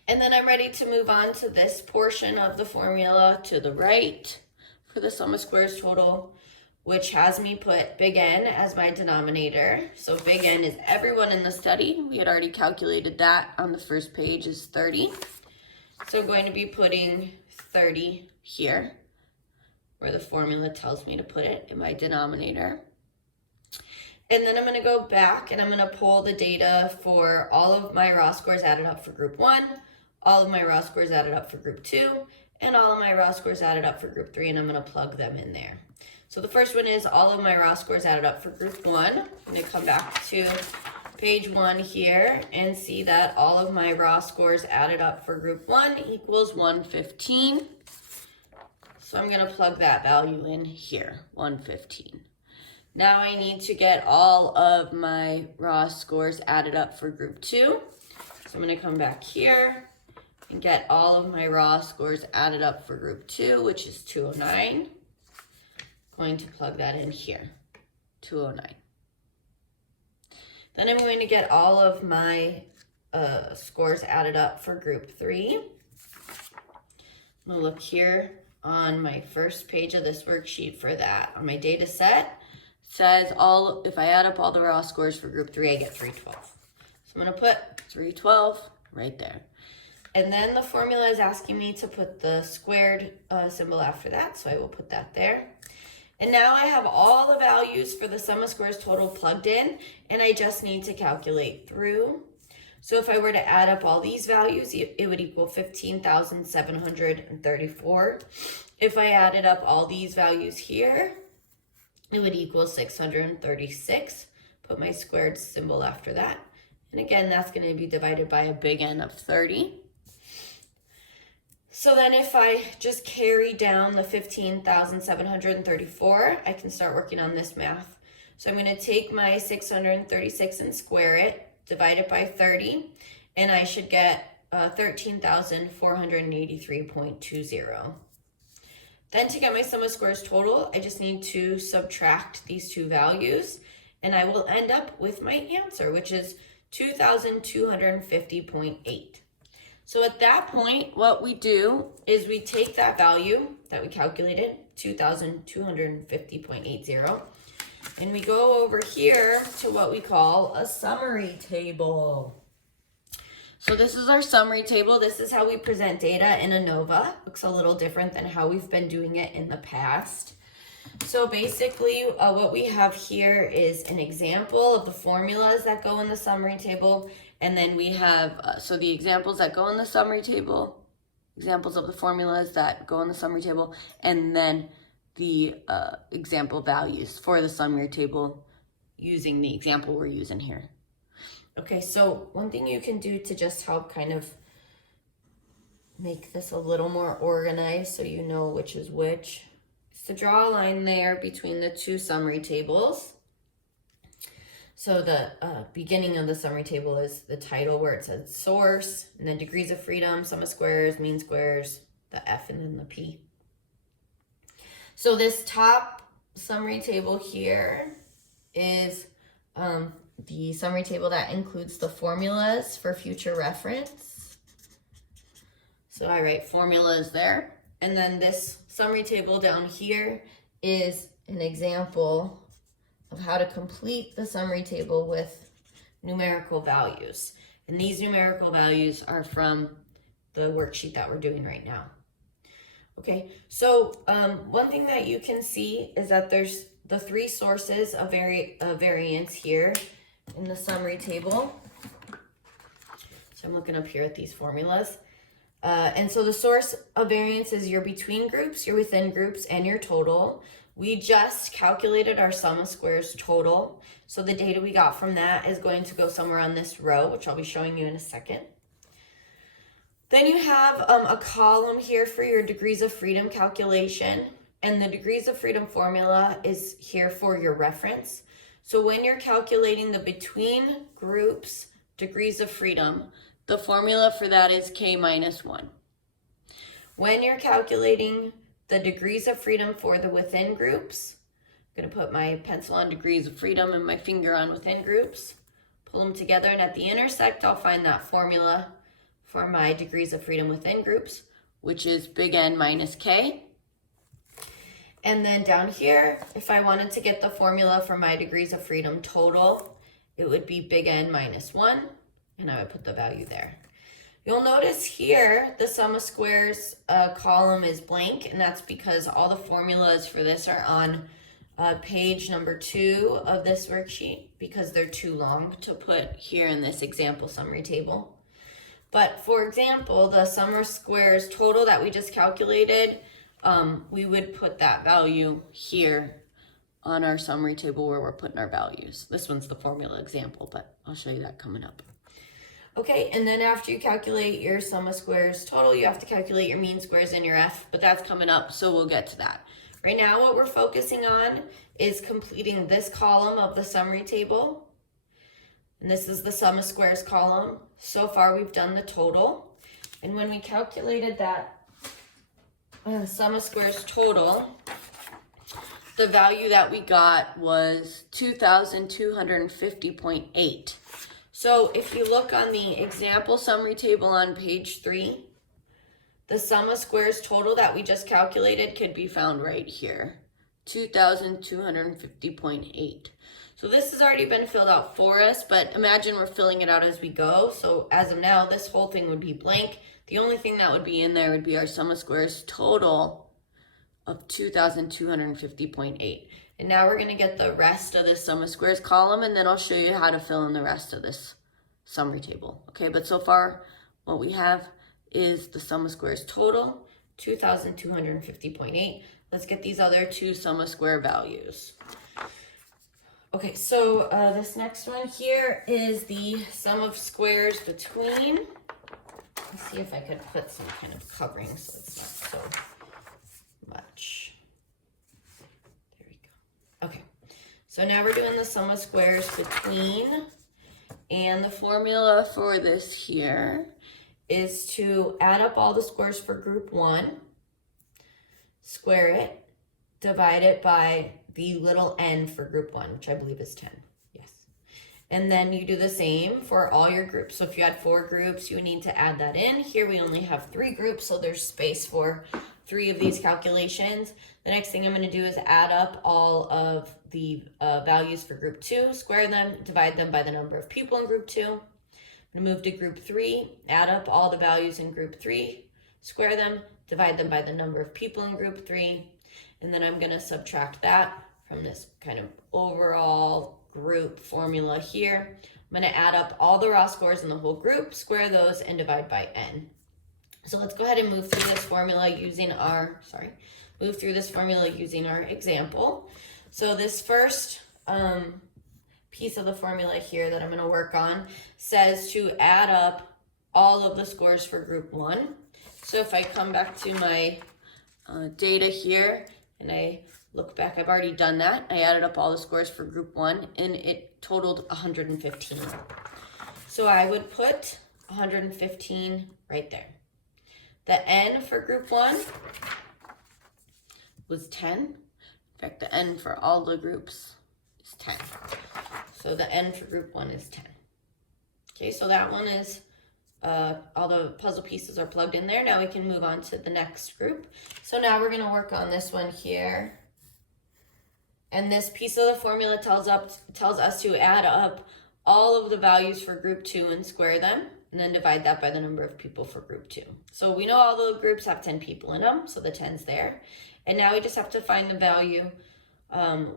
And then I'm ready to move on to this portion of the formula to the right for the sum of squares total, which has me put big N as my denominator. So big N is everyone in the study. We had already calculated that on the first page is 30. So I'm going to be putting 30 here, where the formula tells me to put it in my denominator. And then I'm going to go back and I'm going to pull the data for all of my raw scores added up for group 1, all of my raw scores added up for group 2, and all of my raw scores added up for group 3, and I'm going to plug them in there. So the first one is all of my raw scores added up for group 1. I'm going to come back to page 1 here and see that all of my raw scores added up for group 1 equals 115. So I'm going to plug that value in here, 115. Now I need to get all of my raw scores added up for group 2. So I'm going to come back here and get all of my raw scores added up for group 2, which is 209. Going to plug that in here, 209. Then I'm going to get all of my scores added up for group 3. I'm going to look here on my first page of this worksheet for that. On my data set, says if I add up all the raw scores for group 3, I get 312. So I'm going to put 312 right there. And then the formula is asking me to put the squared symbol after that, so I will put that there. And now I have all the values for the sum of squares total plugged in, and I just need to calculate through. So if I were to add up all these values, it would equal 15,734. If I added up all these values here, it would equal 636. Put my squared symbol after that. And again, that's going to be divided by a big N of 30. So then if I just carry down the 15,734, I can start working on this math. So I'm going to take my 636 and square it, divide it by 30, and I should get 13,483.20. Then to get my sum of squares total, I just need to subtract these two values, and I will end up with my answer, which is 2,250.8. So at that point, what we do is we take that value that we calculated, 2,250.80, and we go over here to what we call a summary table. So this is our summary table. This is how we present data in ANOVA. Looks a little different than how we've been doing it in the past. So basically what we have here is an example of the formulas that go in the summary table. And then we have, so the examples that go in the summary table, examples of the formulas that go in the summary table, and then the example values for the summary table using the example we're using here. Okay, so one thing you can do to just help kind of make this a little more organized so you know which is which is to draw a line there between the two summary tables. So the beginning of the summary table is the title where it says source, and then degrees of freedom, sum of squares, mean squares, the F, and then the P. So this top summary table here is the summary table that includes the formulas for future reference. So I write formulas there. And then this summary table down here is an example of how to complete the summary table with numerical values. And these numerical values are from the worksheet that we're doing right now. Okay, so one thing that you can see is that there's the three sources of variance here in the summary table. So I'm looking up here at these formulas. And so the source of variance is your between groups, your within groups, and your total. We just calculated our sum of squares total. So the data we got from that is going to go somewhere on this row, which I'll be showing you in a second. Then you have a column here for your degrees of freedom calculation. And the degrees of freedom formula is here for your reference. So when you're calculating the between groups degrees of freedom, the formula for that is K minus 1. When you're calculating the degrees of freedom for the within groups, I'm going to put my pencil on degrees of freedom and my finger on within groups, pull them together, and at the intersect, I'll find that formula for my degrees of freedom within groups, which is big N minus K. And then down here, if I wanted to get the formula for my degrees of freedom total, it would be big N minus 1, and I would put the value there. You'll notice here the sum of squares column is blank, and that's because all the formulas for this are on page number 2 of this worksheet because they're too long to put here in this example summary table. But for example, the sum of squares total that we just calculated, we would put that value here on our summary table where we're putting our values. This one's the formula example, but I'll show you that coming up. Okay, and then after you calculate your sum of squares total, you have to calculate your mean squares and your F, but that's coming up, so we'll get to that. Right now, what we're focusing on is completing this column of the summary table. And this is the sum of squares column. So far, we've done the total. And when we calculated that sum of squares total, the value that we got was 2,250.8. So if you look on the example summary table on page 3, the sum of squares total that we just calculated could be found right here, 2,250.8. So this has already been filled out for us, but imagine we're filling it out as we go. So as of now, this whole thing would be blank. The only thing that would be in there would be our sum of squares total of 2,250.8. And now we're going to get the rest of this sum of squares column, and then I'll show you how to fill in the rest of this summary table. Okay, but so far what we have is the sum of squares total, 2,250.8. Let's get these other two sum of square values. Okay, so this next one here is the sum of squares between. Let's see if I could put some kind of covering so it's not so much. There we go. Okay, so now we're doing the sum of squares between, and the formula for this here is to add up all the squares for group 1, square it, divide it by the little n for group 1, which I believe is 10. Yes. And then you do the same for all your groups. So if you had 4 groups, you would need to add that in. Here we only have 3 groups, so there's space for 3 of these calculations. The next thing I'm going to do is add up all of the values for group 2, square them, divide them by the number of people in group 2. I'm going to move to group 3, add up all the values in group 3, square them, divide them by the number of people in group 3, and then I'm going to subtract that from this kind of overall group formula here. I'm going to add up all the raw scores in the whole group, square those, and divide by n. So let's go ahead and move through this formula using our, example. So this first piece of the formula here that I'm going to work on says to add up all of the scores for group 1. So if I come back to my data here and I look back, I've already done that. I added up all the scores for group 1 and it totaled 115. So I would put 115 right there. The n for group 1 was 10. In fact, the n for all the groups is 10. So the n for group 1 is 10. Okay, so that one is, all the puzzle pieces are plugged in there. Now we can move on to the next group. So now we're going to work on this one here. And this piece of the formula tells us to add up all of the values for group 2 and square them, and then divide that by the number of people for group 2. So we know all the groups have 10 people in them, so the 10's there. And now we just have to find the value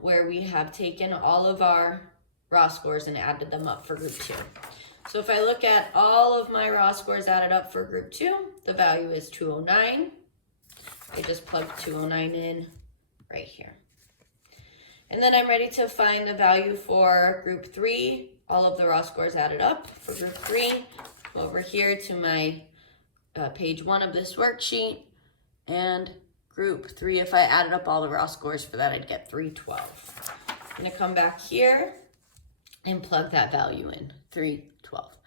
where we have taken all of our raw scores and added them up for group 2. So if I look at all of my raw scores added up for group 2, the value is 209. I just plug 209 in right here. And then I'm ready to find the value for group 3, all of the raw scores added up. For group 3, go over here to my page 1 of this worksheet, and group 3, if I added up all the raw scores for that, I'd get 312. I'm going to come back here and plug that value in, 312.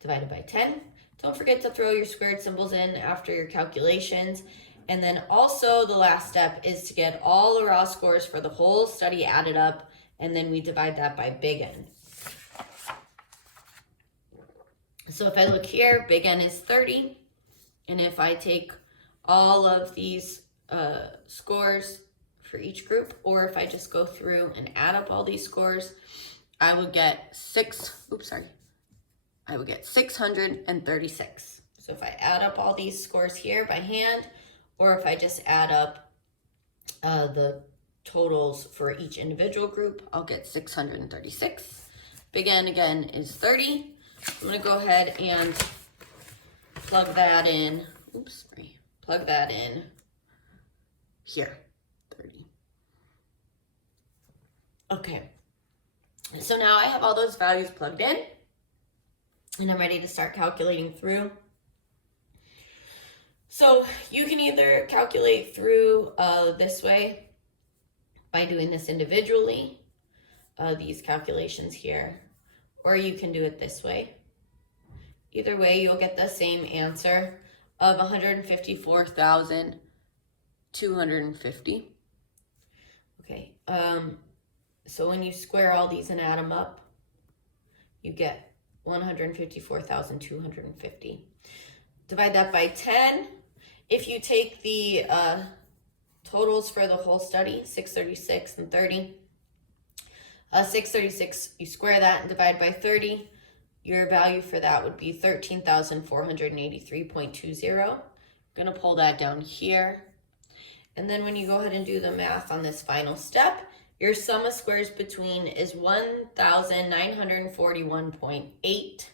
Divided by 10. Don't forget to throw your squared symbols in after your calculations. And then also the last step is to get all the raw scores for the whole study added up, and then we divide that by big N. So if I look here, big N is 30, and if I take all of these scores for each group, or if I just go through and add up all these scores, I would get 636. So if I add up all these scores here by hand, or if I just add up the totals for each individual group, I'll get 636. Big N again is 30. I'm going to go ahead and plug that in. Oops, sorry. Plug that in here. 30. Okay. So now I have all those values plugged in, and I'm ready to start calculating through. So you can either calculate through this way by doing this individually, these calculations here, or you can do it this way. Either way, you'll get the same answer of 154,250. Okay, so when you square all these and add them up, you get 154,250. Divide that by 10. If you take the totals for the whole study, 636 and 30, 636, you square that and divide by 30, your value for that would be 13,483.20. I'm going to pull that down here. And then when you go ahead and do the math on this final step, your sum of squares between is 1,941.8.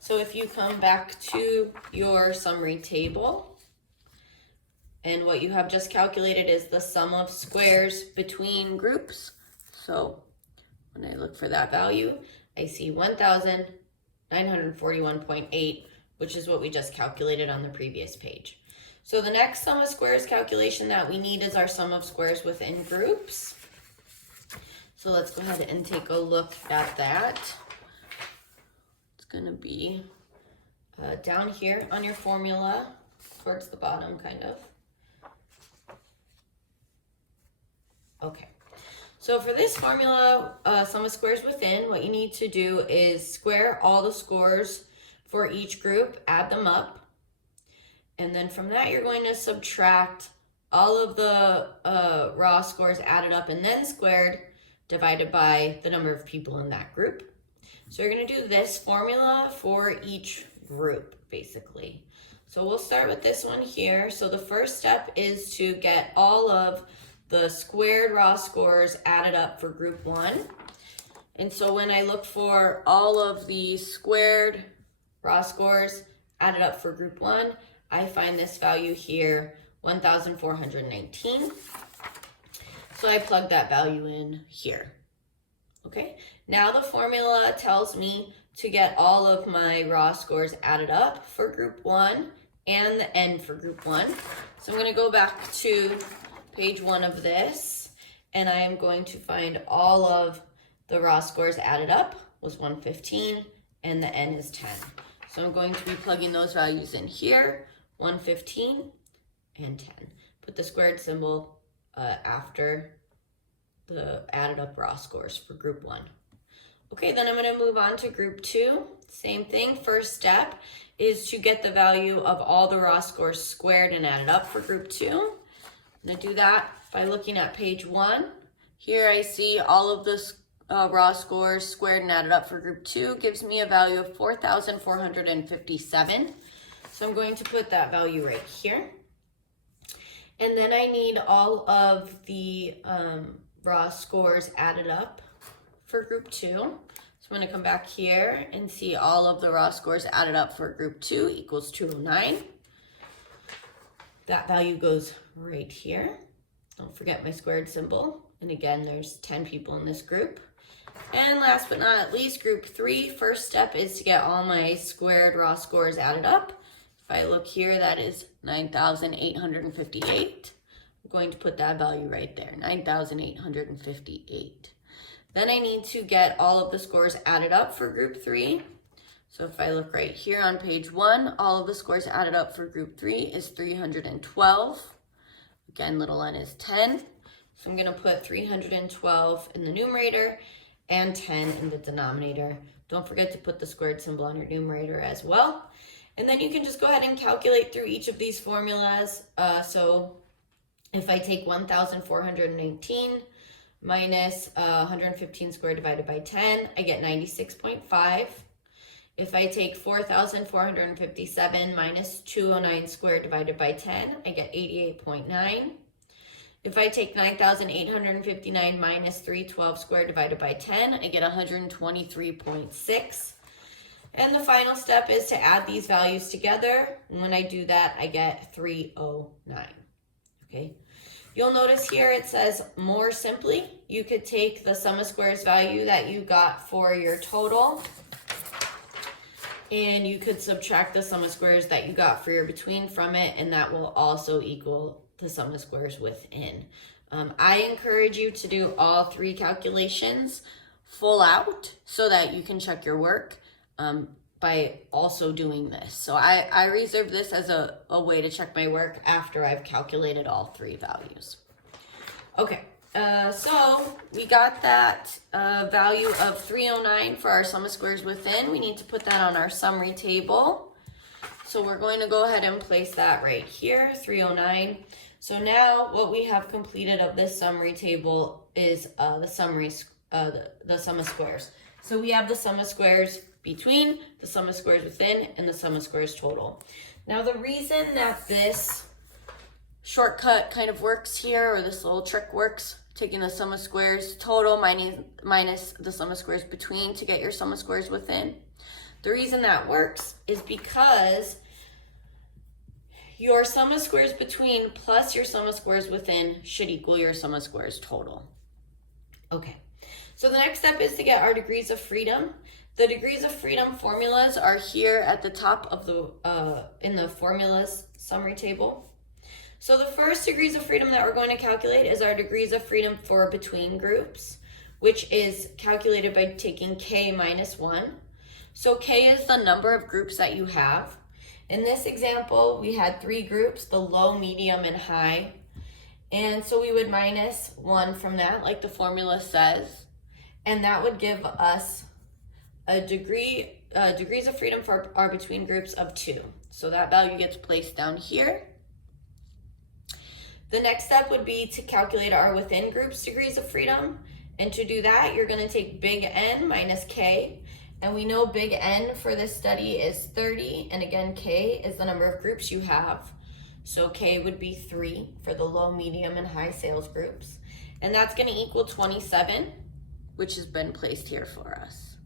So if you come back to your summary table, and what you have just calculated is the sum of squares between groups. So when I look for that value, I see 1,941.8, which is what we just calculated on the previous page. So the next sum of squares calculation that we need is our sum of squares within groups. So let's go ahead and take a look at that. It's going to be down here on your formula, towards the bottom kind of. Okay, so for this formula, sum of squares within, what you need to do is square all the scores for each group, add them up, and then from that you're going to subtract all of the raw scores added up and then squared, divided by the number of people in that group. So you're going to do this formula for each group, basically. So we'll start with this one here. So the first step is to get all of the squared raw scores added up for group 1. And so when I look for all of the squared raw scores added up for group 1, I find this value here, 1,419. So I plug that value in here. Okay, now the formula tells me to get all of my raw scores added up for group 1 and the N for group 1. So I'm going to go back to page 1 of this, and I am going to find all of the raw scores added up was 115, and the N is 10. So I'm going to be plugging those values in here, 115 and 10. Put the squared symbol after the added up raw scores for group 1. Okay, then I'm going to move on to group 2. Same thing, first step is to get the value of all the raw scores squared and added up for group 2. I'm going to do that by looking at page 1. Here I see all of the raw scores squared and added up for group 2 gives me a value of 4,457. So I'm going to put that value right here. And then I need all of the raw scores added up for group 2. So I'm going to come back here and see all of the raw scores added up for group 2 equals 209. That value goes right here. Don't forget my squared symbol. And again, there's 10 people in this group. And last but not least, group 3, first step is to get all my squared raw scores added up. If I look here, that is 9,858. I'm going to put that value right there, 9,858. Then I need to get all of the scores added up for group 3. So if I look right here on page 1, all of the scores added up for group 3 is 312. Again, little n is 10. So I'm going to put 312 in the numerator and 10 in the denominator. Don't forget to put the squared symbol on your numerator as well. And then you can just go ahead and calculate through each of these formulas. So if I take 1,419 minus 115 squared divided by 10, I get 96.5. If I take 4,457 minus 209 squared divided by 10, I get 88.9. If I take 9,859 minus 312 squared divided by 10, I get 123.6. And the final step is to add these values together. And when I do that, I get 309. Okay. You'll notice here it says more simply. You could take the sum of squares value that you got for your total, and you could subtract the sum of squares that you got for your between from it, and that will also equal the sum of squares within. I encourage you to do all three calculations full out so that you can check your work by also doing this. So I reserve this as a way to check my work after I've calculated all three values. Okay. So we got that value of 309 for our sum of squares within. We need to put that on our summary table. So we're going to go ahead and place that right here, 309. So now what we have completed of this summary table is the sum of squares. So we have the sum of squares between, the sum of squares within, and the sum of squares total. Now the reason that this shortcut kind of works here, or this little trick works, taking the sum of squares total minus the sum of squares between to get your sum of squares within. The reason that works is because your sum of squares between plus your sum of squares within should equal your sum of squares total. Okay, so the next step is to get our degrees of freedom. The degrees of freedom formulas are here at the top of the in the formulas summary table. So the first degrees of freedom that we're going to calculate is our degrees of freedom for between groups, which is calculated by taking k minus 1. So k is the number of groups that you have. In this example, we had 3 groups, the low, medium, and high. And so we would minus 1 from that, like the formula says. And that would give us a degrees of freedom for our between groups of 2. So that value gets placed down here. The next step would be to calculate our within groups degrees of freedom. And to do that, you're going to take big N minus K. And we know big N for this study is 30. And again, K is the number of groups you have. So K would be 3 for the low, medium, and high sales groups. And that's going to equal 27, which has been placed here for us.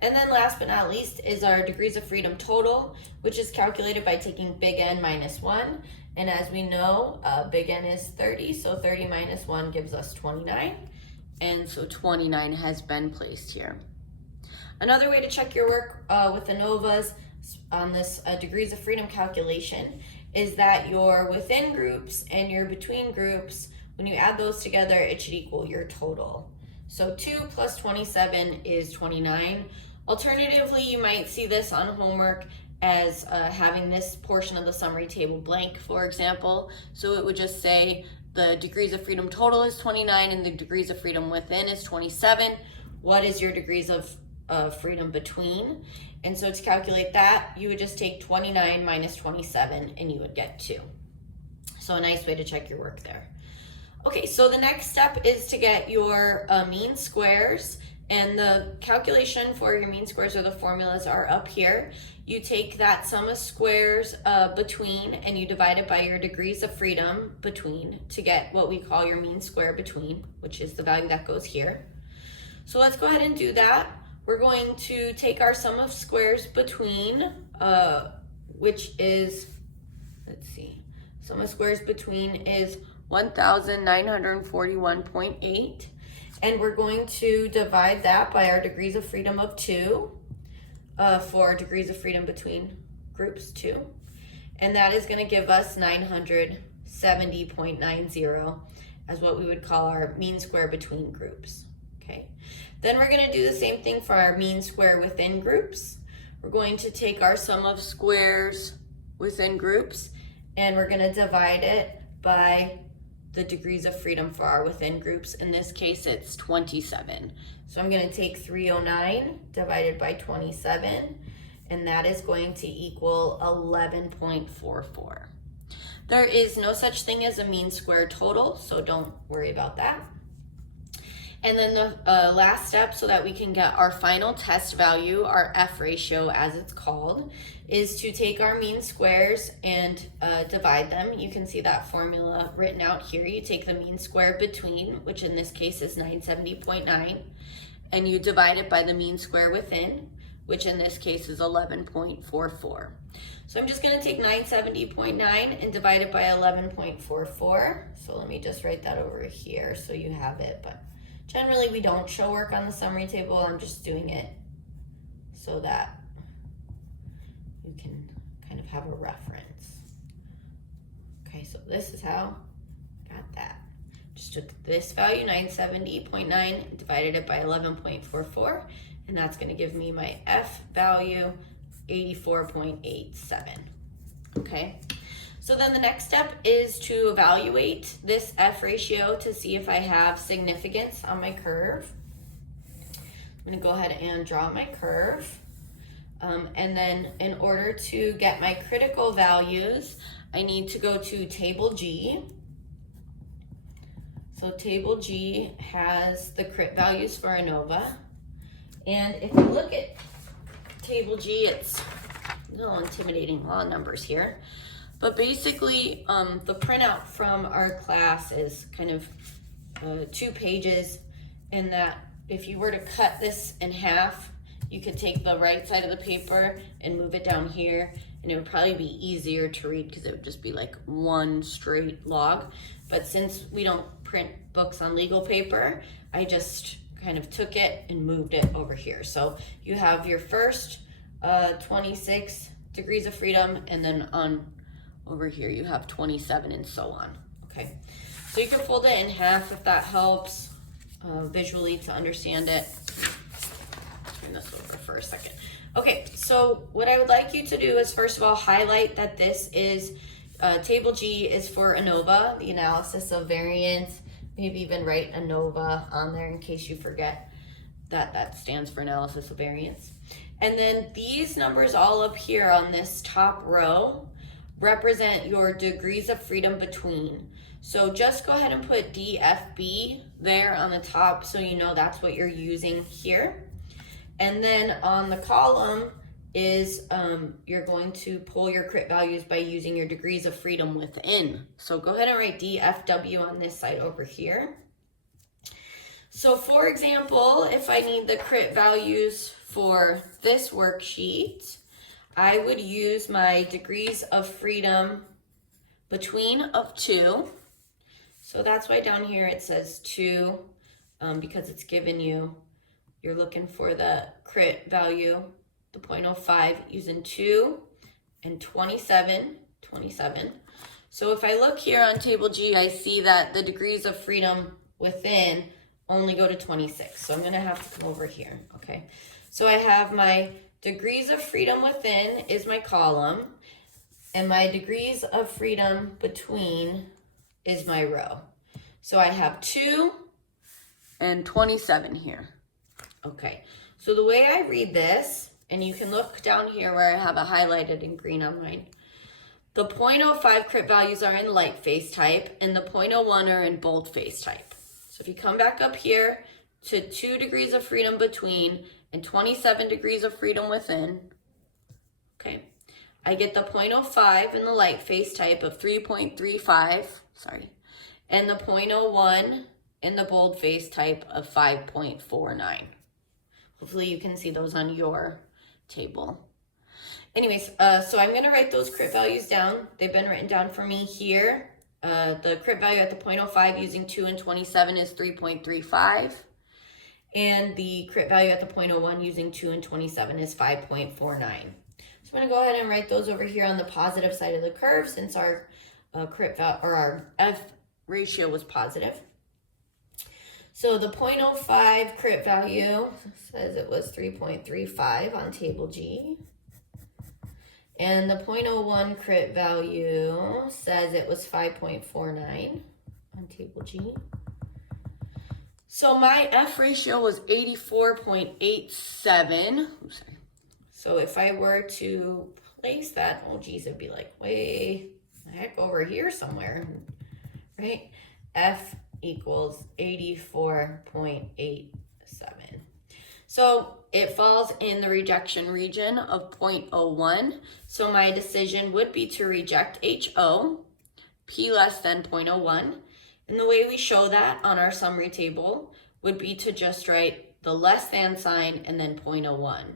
And then last but not least is our degrees of freedom total, which is calculated by taking big N minus 1. And as we know, big N is 30, so 30 minus 1 gives us 29. And so 29 has been placed here. Another way to check your work with ANOVAs on this degrees of freedom calculation is that your within groups and your between groups, when you add those together, it should equal your total. So 2 plus 27 is 29. Alternatively, you might see this on homework as having this portion of the summary table blank, for example. So it would just say the degrees of freedom total is 29 and the degrees of freedom within is 27. What is your degrees of freedom between? And so to calculate that, you would just take 29 minus 27 and you would get 2. So a nice way to check your work there. Okay, so the next step is to get your mean squares, and the calculation for your mean squares, or the formulas, are up here. You take that sum of squares between and you divide it by your degrees of freedom between to get what we call your mean square between, which is the value that goes here. So let's go ahead and do that. We're going to take our sum of squares between, which is, let's see, sum of squares between is 1,941.8. And we're going to divide that by our degrees of freedom of 2 for degrees of freedom between groups 2. And that is going to give us 970.90 as what we would call our mean square between groups. Okay. Then we're going to do the same thing for our mean square within groups. We're going to take our sum of squares within groups and we're going to divide it by the degrees of freedom for our within groups. In this case, it's 27. So I'm going to take 309 divided by 27, and that is going to equal 11.44. There is no such thing as a mean square total, so don't worry about that. And then the last step, so that we can get our final test value, our F ratio as it's called, is to take our mean squares and divide them. You can see that formula written out here. You take the mean square between, which in this case is 970.9, and you divide it by the mean square within, which in this case is 11.44. So I'm just going to take 970.9 and divide it by 11.44. So let me just write that over here so you have it. But generally we don't show work on the summary table. I'm just doing it so that you can kind of have a reference. Okay, so this is how I got that. Just took this value, 970.9, and divided it by 11.44, and that's going to give me my F value, 84.87. Okay, so then the next step is to evaluate this F ratio to see if I have significance on my curve. I'm going to go ahead and draw my curve. And then in order to get my critical values, I need to go to table G. So table G has the crit values for ANOVA. And if you look at table G, it's a little intimidating, a lot of numbers here. But basically, the printout from our class is kind of 2 pages, in that if you were to cut this in half, you could take the right side of the paper and move it down here, and it would probably be easier to read because it would just be like one straight log. But since we don't print books on legal paper, I just kind of took it and moved it over here. So you have your first 26 degrees of freedom, and then on over here you have 27, and so on. Okay, so you can fold it in half if that helps visually to understand it. Turn this over for a second. Okay, so what I would like you to do is first of all highlight that this is table G is for ANOVA, the analysis of variance. Maybe even write ANOVA on there in case you forget that that stands for analysis of variance. And then these numbers all up here on this top row represent your degrees of freedom between. So just go ahead and put DFB there on the top so you know that's what you're using here. And then on the column is you're going to pull your crit values by using your degrees of freedom within. So go ahead and write DFW on this side over here. So for example, if I need the crit values for this worksheet, I would use my degrees of freedom between of 2. So that's why down here it says 2, because it's given you, you're looking for the crit value, the 0.05, using 2 and 27. So if I look here on table G, I see that the degrees of freedom within only go to 26. So I'm going to have to come over here. Okay, so I have my degrees of freedom within is my column, and my degrees of freedom between is my row. So I have 2 and 27 here. Okay, so the way I read this, and you can look down here where I have it highlighted in green on mine, the 0.05 crit values are in light face type, and the 0.01 are in bold face type. So if you come back up here to 2 degrees of freedom between and 27 degrees of freedom within, okay, I get the 0.05 in the light face type of 3.35, and the 0.01 in the bold face type of 5.49. Hopefully you can see those on your table. Anyways, so I'm going to write those crit values down. They've been written down for me here. The crit value at the 0.05 using 2 and 27 is 3.35. And the crit value at the 0.01 using 2 and 27 is 5.49. So I'm going to go ahead and write those over here on the positive side of the curve since our crit value, or our F ratio was positive. So the 0.05 crit value says it was 3.35 on table G. And the 0.01 crit value says it was 5.49 on table G. So my F ratio was 84.87. So if I were to place that, oh geez, it'd be like way the heck over here somewhere, right? F equals 84.87. So it falls in the rejection region of 0.01. So my decision would be to reject HO, P less than 0.01. And the way we show that on our summary table would be to just write the less than sign and then 0.01.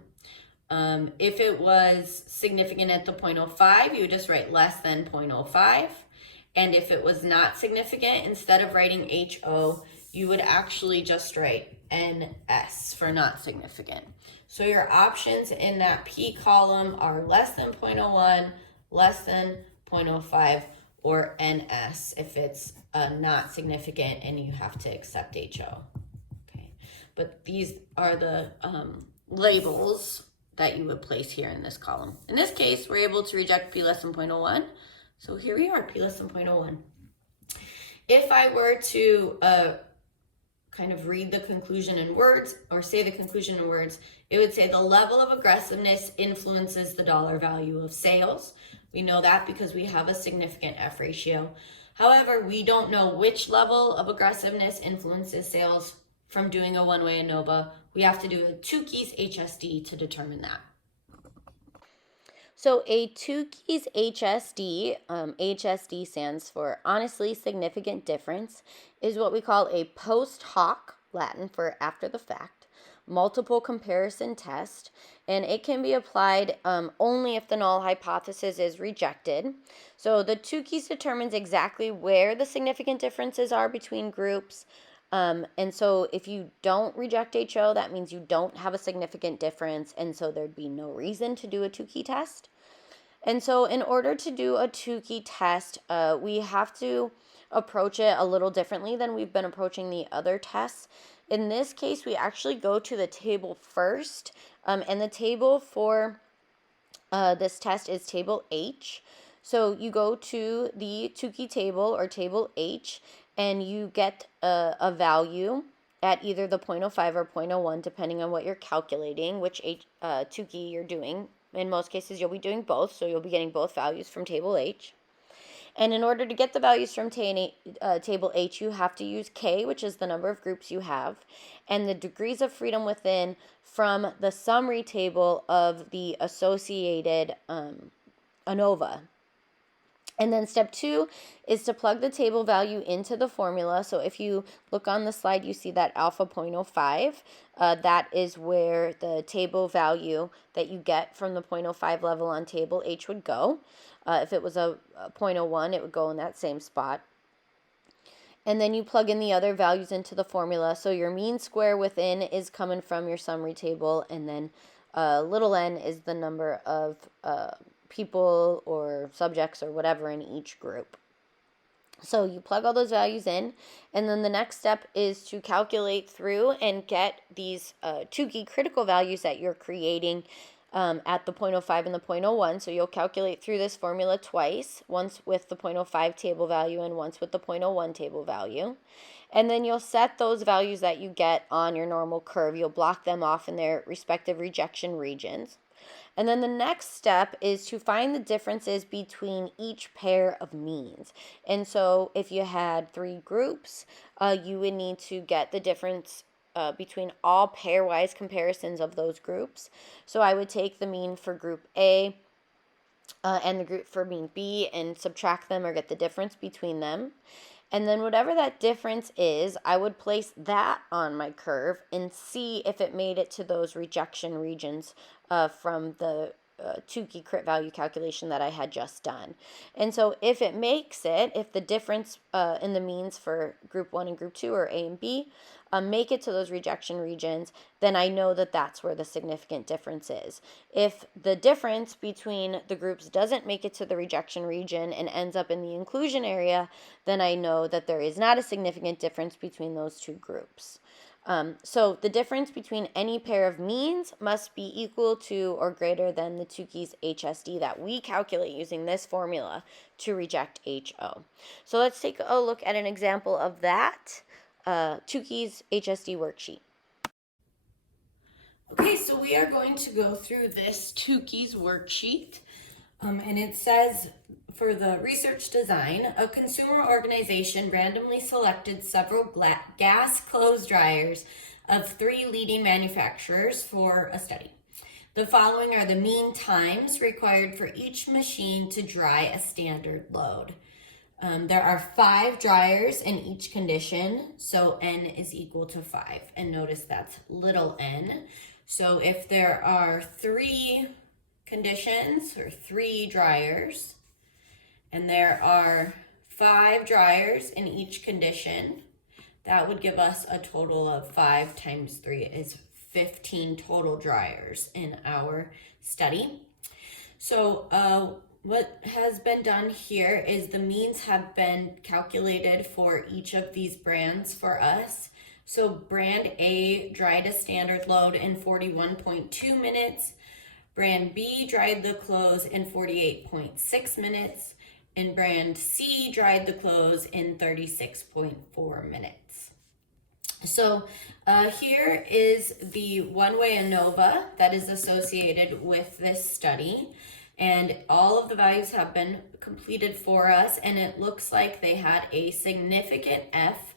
If it was significant at the 0.05, you would just write less than 0.05. And if it was not significant, instead of writing HO, you would actually just write NS for not significant. So your options in that P column are less than 0.01, less than 0.05, or NS if it's not significant and you have to accept HO. Okay, but these are the labels that you would place here in this column. In this case, we're able to reject P less than 0.01. So here we are, P less than 0.01. If I were to kind of read the conclusion in words or say the conclusion in words, it would say the level of aggressiveness influences the dollar value of sales. We know that because we have a significant F ratio. However, we don't know which level of aggressiveness influences sales from doing a one-way ANOVA. We have to do a 2 keys HSD to determine that. So a 2 keys HSD, HSD stands for honestly significant difference, is what we call a post hoc, Latin for after the fact, multiple comparison test, and it can be applied only if the null hypothesis is rejected. So the 2 keys determines exactly where the significant differences are between groups. And so if you don't reject HO, that means you don't have a significant difference, and so there'd be no reason to do a 2 key test. And so in order to do a 2 key test, we have to approach it a little differently than we've been approaching the other tests. In this case, we actually go to the table first, and the table for this test is table H. So you go to the 2 key table or table H, and you get a value at either the 0.05 or 0.01, depending on what you're calculating, which 2 key you're doing. In most cases, you'll be doing both, so you'll be getting both values from table H. And in order to get the values from table H, you have to use K, which is the number of groups you have, and the degrees of freedom within from the summary table of the associated ANOVA. And then step 2 is to plug the table value into the formula. So if you look on the slide, you see that alpha 0.05. That is where the table value that you get from the 0.05 level on table H would go. If it was a 0.01, it would go in that same spot. And then you plug in the other values into the formula. So your mean square within is coming from your summary table, and then little n is the number of people or subjects or whatever in each group. So you plug all those values in, and then the next step is to calculate through and get these 2 key critical values that you're creating at the 0.05 and the 0.01. So you'll calculate through this formula twice, once with the 0.05 table value and once with the 0.01 table value. And then you'll set those values that you get on your normal curve. You'll block them off in their respective rejection regions. And then the next step is to find the differences between each pair of means. And so if you had 3 groups, you would need to get the difference between all pairwise comparisons of those groups. So I would take the mean for group A and the group for mean B and subtract them or get the difference between them. And then whatever that difference is, I would place that on my curve and see if it made it to those rejection regions from the 2 key crit value calculation that I had just done. And so if it makes it, if the difference in the means for group 1 and group 2 or A and B make it to those rejection regions, then I know that that's where the significant difference is. If the difference between the groups doesn't make it to the rejection region and ends up in the inclusion area, then I know that there is not a significant difference between those 2 groups. So the difference between any pair of means must be equal to or greater than the 2 keys HSD that we calculate using this formula to reject HO. So let's take a look at an example of that 2 keys HSD worksheet. Okay, so we are going to go through this 2 keys worksheet. And it says, for the research design, a consumer organization randomly selected several gas clothes dryers of 3 leading manufacturers for a study. The following are the mean times required for each machine to dry a standard load. There are 5 dryers in each condition, so n is equal to 5. And notice that's little n. So if there are 3 conditions or 3 dryers, and there are 5 dryers in each condition, that would give us a total of 5 times 3 is 15 total dryers in our study. So what has been done here is the means have been calculated for each of these brands for us. So brand A dried a standard load in 41.2 minutes. Brand B dried the clothes in 48.6 minutes. And brand C dried the clothes in 36.4 minutes. So here is the one-way ANOVA that is associated with this study. And all of the values have been completed for us, and it looks like they had a significant F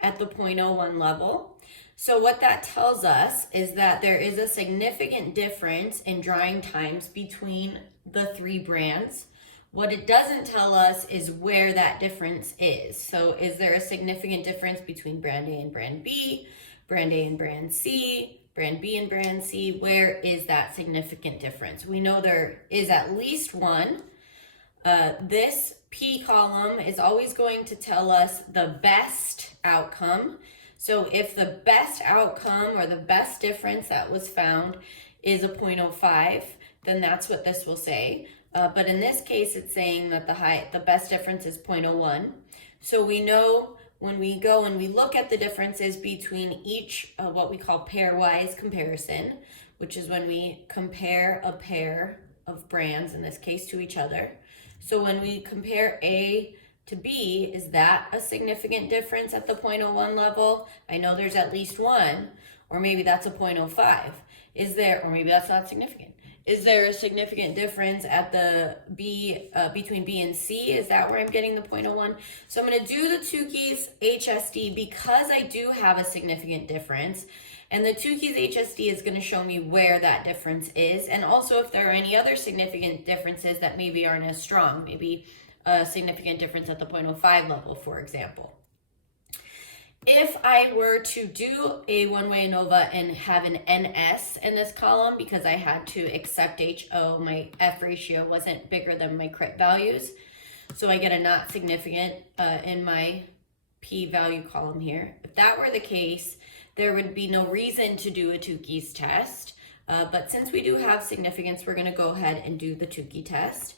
at the 0.01 level. So what that tells us is that there is a significant difference in drying times between the 3 brands. What it doesn't tell us is where that difference is. So is there a significant difference between brand A and brand B, brand A and brand C, brand B and brand C? Where is that significant difference? We know there is at least one. This P column is always going to tell us the best outcome. So if the best outcome or the best difference that was found is a 0.05, then that's what this will say. But in this case, it's saying that the best difference is 0.01. So we know when we go and we look at the differences between each what we call pairwise comparison, which is when we compare a pair of brands, in this case, to each other. So when we compare A to B, is that a significant difference at the 0.01 level? I know there's at least one, or maybe that's a 0.05. Is there, or maybe that's not significant. Is there a significant difference at the B, between B and C? Is that where I'm getting the 0.01? So I'm going to do the Tukey's HSD because I do have a significant difference. And the Tukey's HSD is going to show me where that difference is. And also if there are any other significant differences that maybe aren't as strong. Maybe a significant difference at the 0.05 level, for example. If I were to do a one-way ANOVA and have an NS in this column because I had to accept HO, my F ratio wasn't bigger than my crit values. So I get a not significant in my P value column here. If that were the case, there would be no reason to do a Tukey's test. But since we do have significance, we're going to go ahead and do the Tukey test.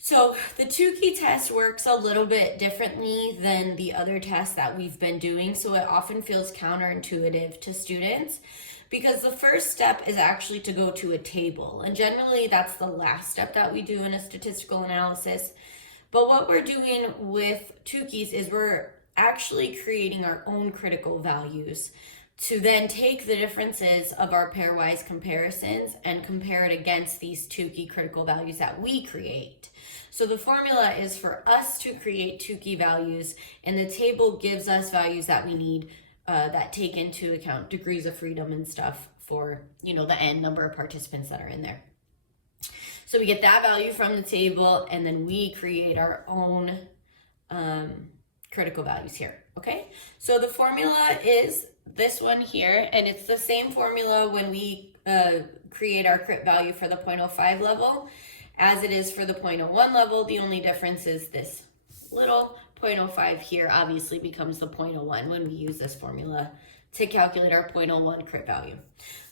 So the Tukey test works a little bit differently than the other tests that we've been doing. So it often feels counterintuitive to students because the first step is actually to go to a table. And generally that's the last step that we do in a statistical analysis. But what we're doing with Tukey's is we're actually creating our own critical values to then take the differences of our pairwise comparisons and compare it against these Tukey critical values that we create. So the formula is for us to create Tukey values, and the table gives us values that we need that take into account degrees of freedom and stuff for, you know, the n number of participants that are in there. So we get that value from the table, and then we create our own critical values here, okay? So the formula is this one here, and it's the same formula when we create our crit value for the 0.05 level as it is for the 0.01 level. The only difference is this little 0.05 here obviously becomes the 0.01 when we use this formula to calculate our 0.01 crit value.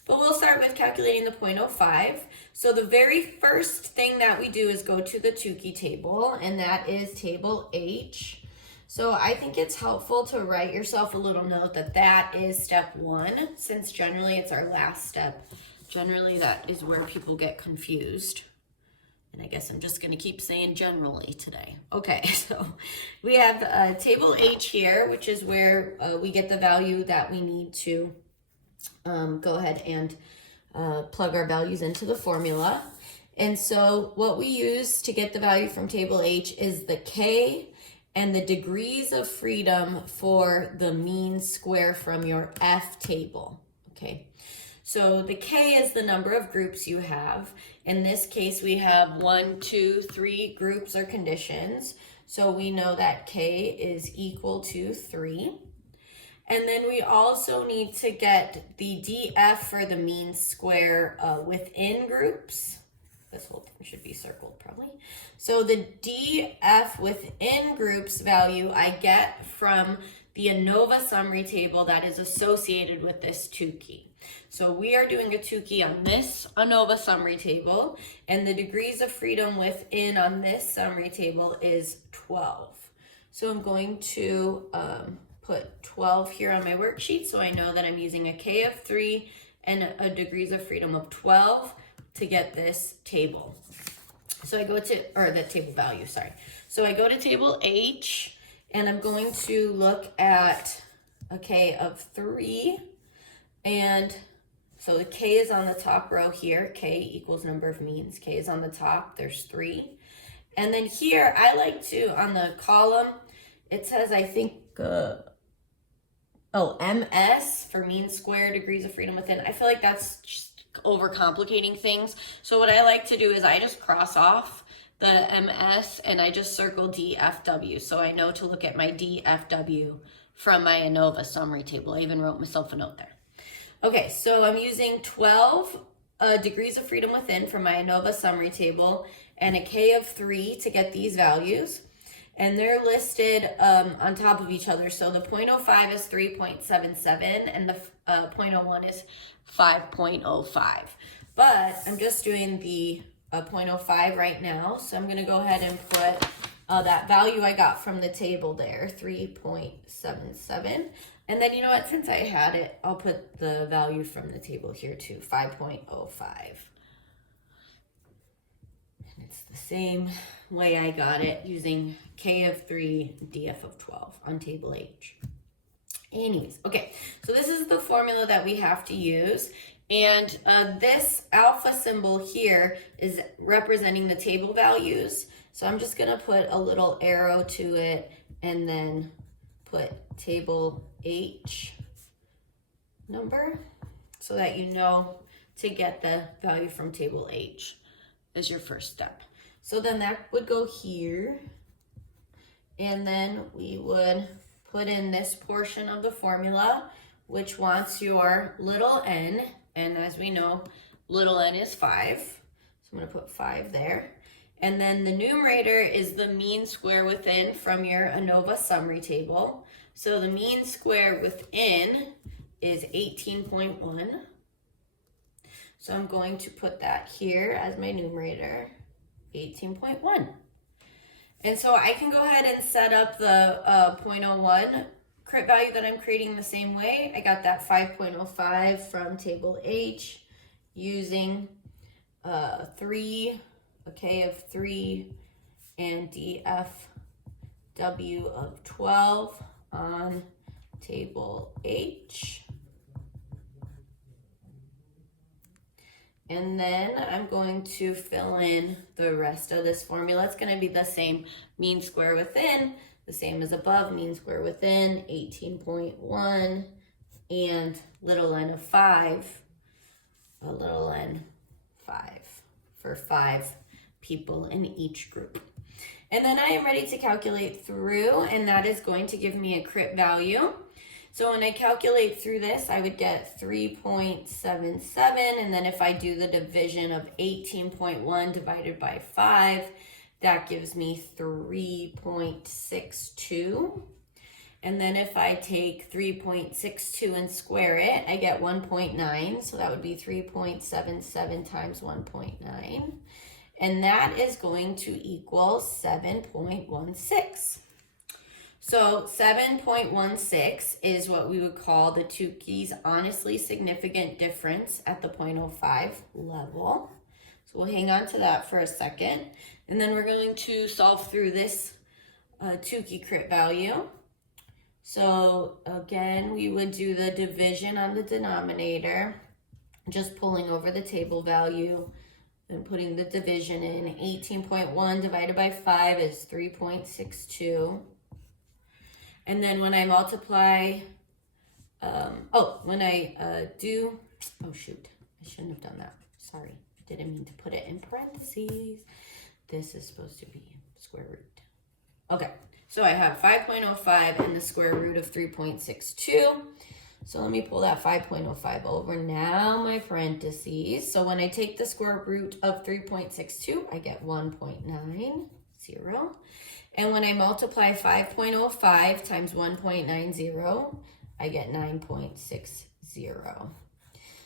But we'll start with calculating the 0.05. So the very first thing that we do is go to the Tukey table, and that is table H. So I think it's helpful to write yourself a little note that that is step 1, since generally it's our last step. Generally that is where people get confused. And I guess I'm just going to keep saying generally today. Okay, so we have table H here, which is where we get the value that we need to go ahead and plug our values into the formula. And so what we use to get the value from table H is the K and the degrees of freedom for the mean square from your F table, okay? So the K is the number of groups you have. In this case, we have 1, 2, 3 groups or conditions. So we know that K is equal to 3. And then we also need to get the DF for the mean square within groups. This whole thing should be circled probably. So the DF within groups value I get from the ANOVA summary table that is associated with this Tukey. So we are doing a Tukey on this ANOVA summary table, and the degrees of freedom within on this summary table is 12. So I'm going to put 12 here on my worksheet so I know that I'm using a K of 3 and a degrees of freedom of 12 to get this table. So I go to, or the table value, sorry. So I go to table H, and I'm going to look at a K of 3, and so the K is on the top row here. K equals number of means. K is on the top, there's 3. And then here, I like to, on the column, it says, I think, MS for mean square, degrees of freedom within. I feel like that's just overcomplicating things. So what I like to do is I just cross off the MS and I just circle DFW. So I know to look at my DFW from my ANOVA summary table. I even wrote myself a note there. Okay, so I'm using 12 degrees of freedom within from my ANOVA summary table and a K of 3 to get these values. And they're listed on top of each other. So the 0.05 is 3.77 and the 0.01 is 5.05. But I'm just doing the 0.05 right now. So I'm going to go ahead and put that value I got from the table there, 3.77. And then, you know what, since I had it, I'll put the value from the table here too, 5.05. And it's the same way I got it using K of 3, DF of 12 on table H. Anyways, okay, so this is the formula that we have to use. And this alpha symbol here is representing the table values. So I'm just gonna put a little arrow to it and then put table H number so that you know to get the value from table H as your first step. So then that would go here, and then we would put in this portion of the formula, which wants your little n, and as we know, little n is 5. So I'm gonna put 5 there. And then the numerator is the mean square within from your ANOVA summary table. So the mean square within is 18.1. So I'm going to put that here as my numerator, 18.1. And so I can go ahead and set up the 0.01 crit value that I'm creating the same way. I got that 5.05 from table H using 3, a K of 3, and DFW of 12 on table H. And then I'm going to fill in the rest of this formula. It's going to be the same mean square within, the same as above, mean square within, 18.1, and little n of 5, a little n 5 for 5 people in each group. And then I am ready to calculate through, and that is going to give me a crit value. So when I calculate through this, I would get 3.77, and then if I do the division of 18.1 divided by 5, that gives me 3.62. And then if I take 3.62 and square it, I get 1.9, so that would be 3.77 times 1.9. And that is going to equal 7.16. So 7.16 is what we would call the Tukey's honestly significant difference at the 0.05 level. So we'll hang on to that for a second. And then we're going to solve through this Tukey crit value. So again, we would do the division on the denominator, just pulling over the table value And putting the division in, 18.1 divided by 5 is 3.62. And then when I multiply, oh shoot, I shouldn't have done that. Sorry, didn't mean to put it in parentheses. This is supposed to be square root. Okay, so I have 5.05 and the square root of 3.62. So let me pull that 5.05 over. Now my parentheses. So when I take the square root of 3.62, I get 1.90. And when I multiply 5.05 times 1.90, I get 9.60.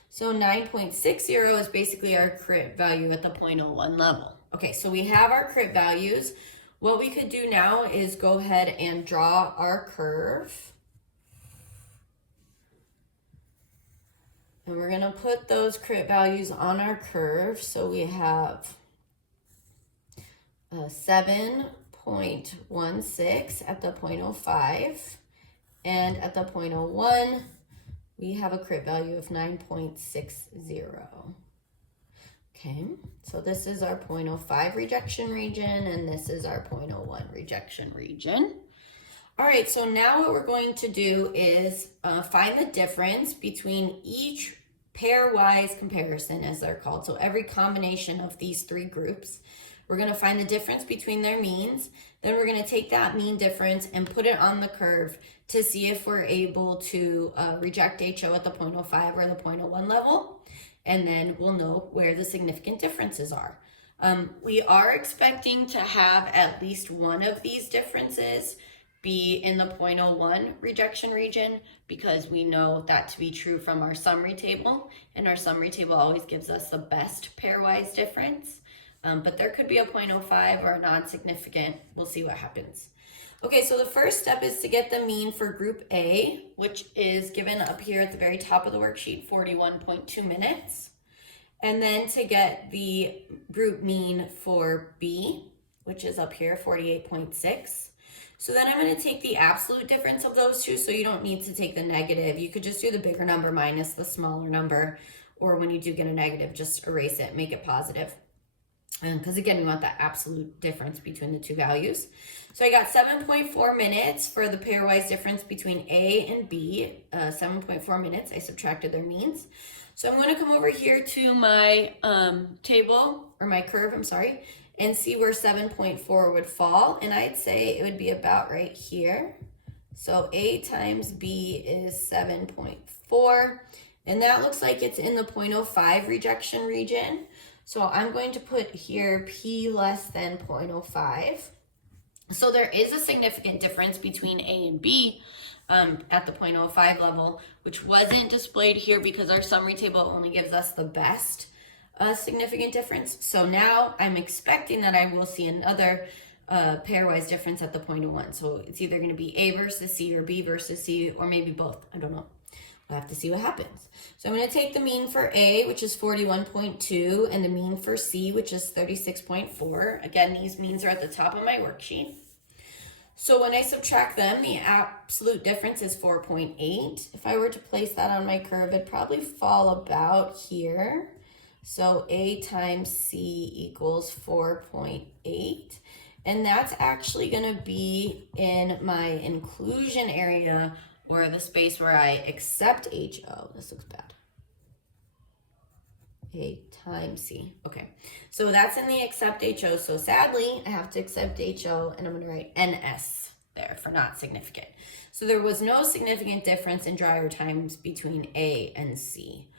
So 9.60 is basically our crit value at the 0.01 level. Okay, so we have our crit values. What we could do now is go ahead and draw our curve. And we're going to put those crit values on our curve. So we have 7.16 at the 0.05. And at the 0.01, we have a crit value of 9.60. Okay, so this is our 0.05 rejection region, and this is our 0.01 rejection region. All right, so now what we're going to do is find the difference between each pairwise comparison, as they're called. So every combination of these three groups, we're going to find the difference between their means. Then we're going to take that mean difference and put it on the curve to see if we're able to reject HO at the 0.05 or the 0.01 level. And then we'll know where the significant differences are. We are expecting to have at least one of these differences be in the 0.01 rejection region, because we know that to be true from our summary table, and our summary table always gives us the best pairwise difference. But there could be a 0.05 or a non-significant. We'll see what happens. Okay, so the first step is to get the mean for group A, which is given up here at the very top of the worksheet, 41.2 minutes. And then to get the group mean for B, which is up here, 48.6. So then I'm going to take the absolute difference of those two, so you don't need to take the negative. You could just do the bigger number minus the smaller number, or when you do get a negative, just erase it, make it positive. Because again, we want that absolute difference between the two values. So I got 7.4 minutes for the pairwise difference between A and B, 7.4 minutes. I subtracted their means. So I'm going to come over here to my table, or my curve, I'm sorry, and see where 7.4 would fall. And I'd say it would be about right here. So A times B is 7.4. And that looks like it's in the 0.05 rejection region. So I'm going to put here P less than 0.05. So there is a significant difference between A and B at the 0.05 level, which wasn't displayed here because our summary table only gives us the best significant difference. So now I'm expecting that I will see another pairwise difference at the 0.01. So it's either going to be A versus C or B versus C, or maybe both. I don't know. We'll have to see what happens. So I'm going to take the mean for A, which is 41.2, and the mean for C, which is 36.4. Again, these means are at the top of my worksheet. So when I subtract them, the absolute difference is 4.8. If I were to place that on my curve, it'd probably fall about here. So A times C equals 4.8. And that's actually going to be in my inclusion area, or the space where I accept HO. This looks bad. A times C. Okay, so that's in the accept HO. So sadly, I have to accept HO, and I'm going to write NS there for not significant. So there was no significant difference in dryer times between A and C.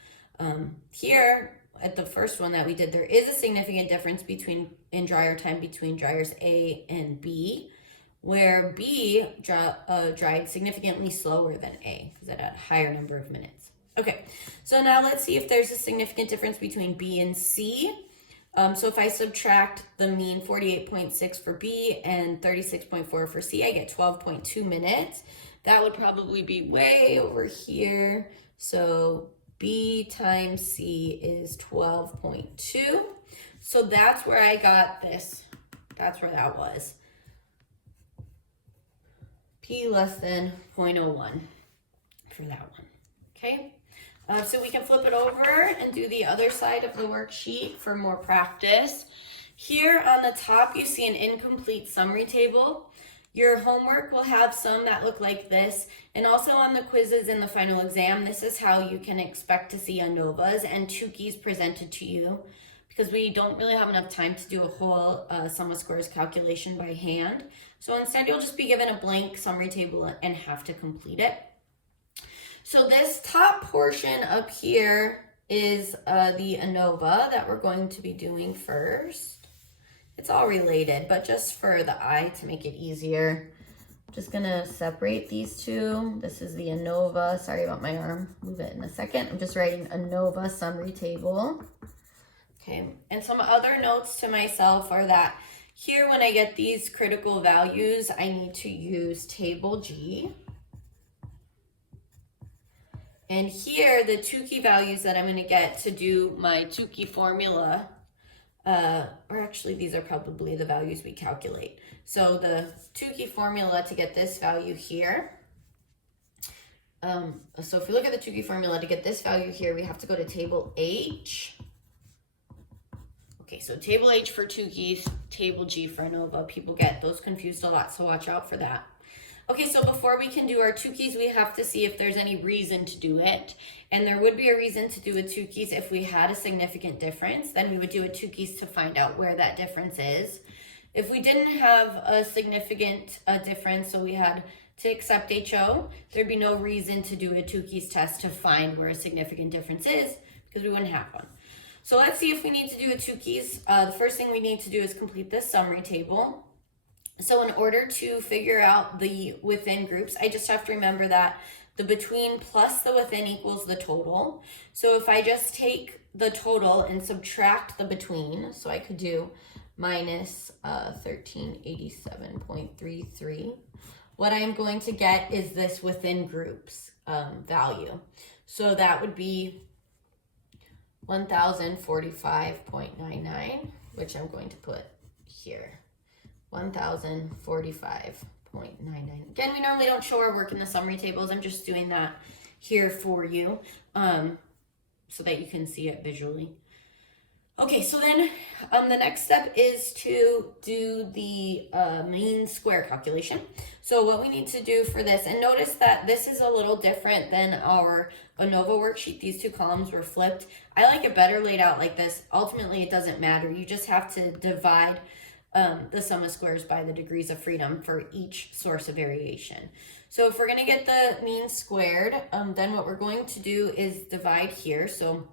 Here, at the first one that we did, there is a significant difference in dryer time between dryers A and B, where B dried significantly slower than A because it had a higher number of minutes. Okay, so now let's see if there's a significant difference between B and C. So if I subtract the mean 48.6 for B and 36.4 for C, I get 12.2 minutes. That would probably be way over here. So B times C is 12.2. So that's where I got this. That's where that was. P less than 0.01 for that one. Okay. So we can flip it over and do the other side of the worksheet for more practice. Here on the top, you see an incomplete summary table. Your homework will have some that look like this, and also on the quizzes in the final exam, this is how you can expect to see ANOVAs and Tukis presented to you, because we don't really have enough time to do a whole sum of squares calculation by hand. So instead, you'll just be given a blank summary table and have to complete it. So this top portion up here is the ANOVA that we're going to be doing first. It's all related, but just for the eye to make it easier, I'm just gonna separate these two. This is the ANOVA, sorry about my arm, move it in a second. I'm just writing ANOVA summary table. Okay, and some other notes to myself are that here when I get these critical values, I need to use table G. And here, the Tukey values that I'm gonna get to do my Tukey formula, or actually these are probably the values we calculate. So the Tukey formula to get this value here, so if we look at the Tukey formula to get this value here, we have to go to table H. Okay, so table H for Tukeys, table G for ANOVA. People get those confused a lot, so watch out for that. Okay, so before we can do our Tukeys, we have to see if there's any reason to do it. And there would be a reason to do a Tukeys if we had a significant difference. Then we would do a Tukeys to find out where that difference is. If we didn't have a significant difference, so we had to accept HO, there'd be no reason to do a Tukeys test to find where a significant difference is, because we wouldn't have one. So let's see if we need to do a Tukeys. The first thing we need to do is complete this summary table. So in order to figure out the within groups, I just have to remember that the between plus the within equals the total. So if I just take the total and subtract the between, so I could do minus 1387.33, what I am going to get is this within groups value. So that would be 1045.99, which I'm going to put here. 1045.99. Again, we normally don't show our work in the summary tables. I'm just doing that here for you so that you can see it visually. Okay, so then the next step is to do the mean square calculation. So what we need to do for this, and notice that this is a little different than our ANOVA worksheet. These two columns were flipped. I like it better laid out like this. Ultimately, it doesn't matter. You just have to divide the sum of squares by the degrees of freedom for each source of variation. So if we're going to get the mean squared, then what we're going to do is divide here. So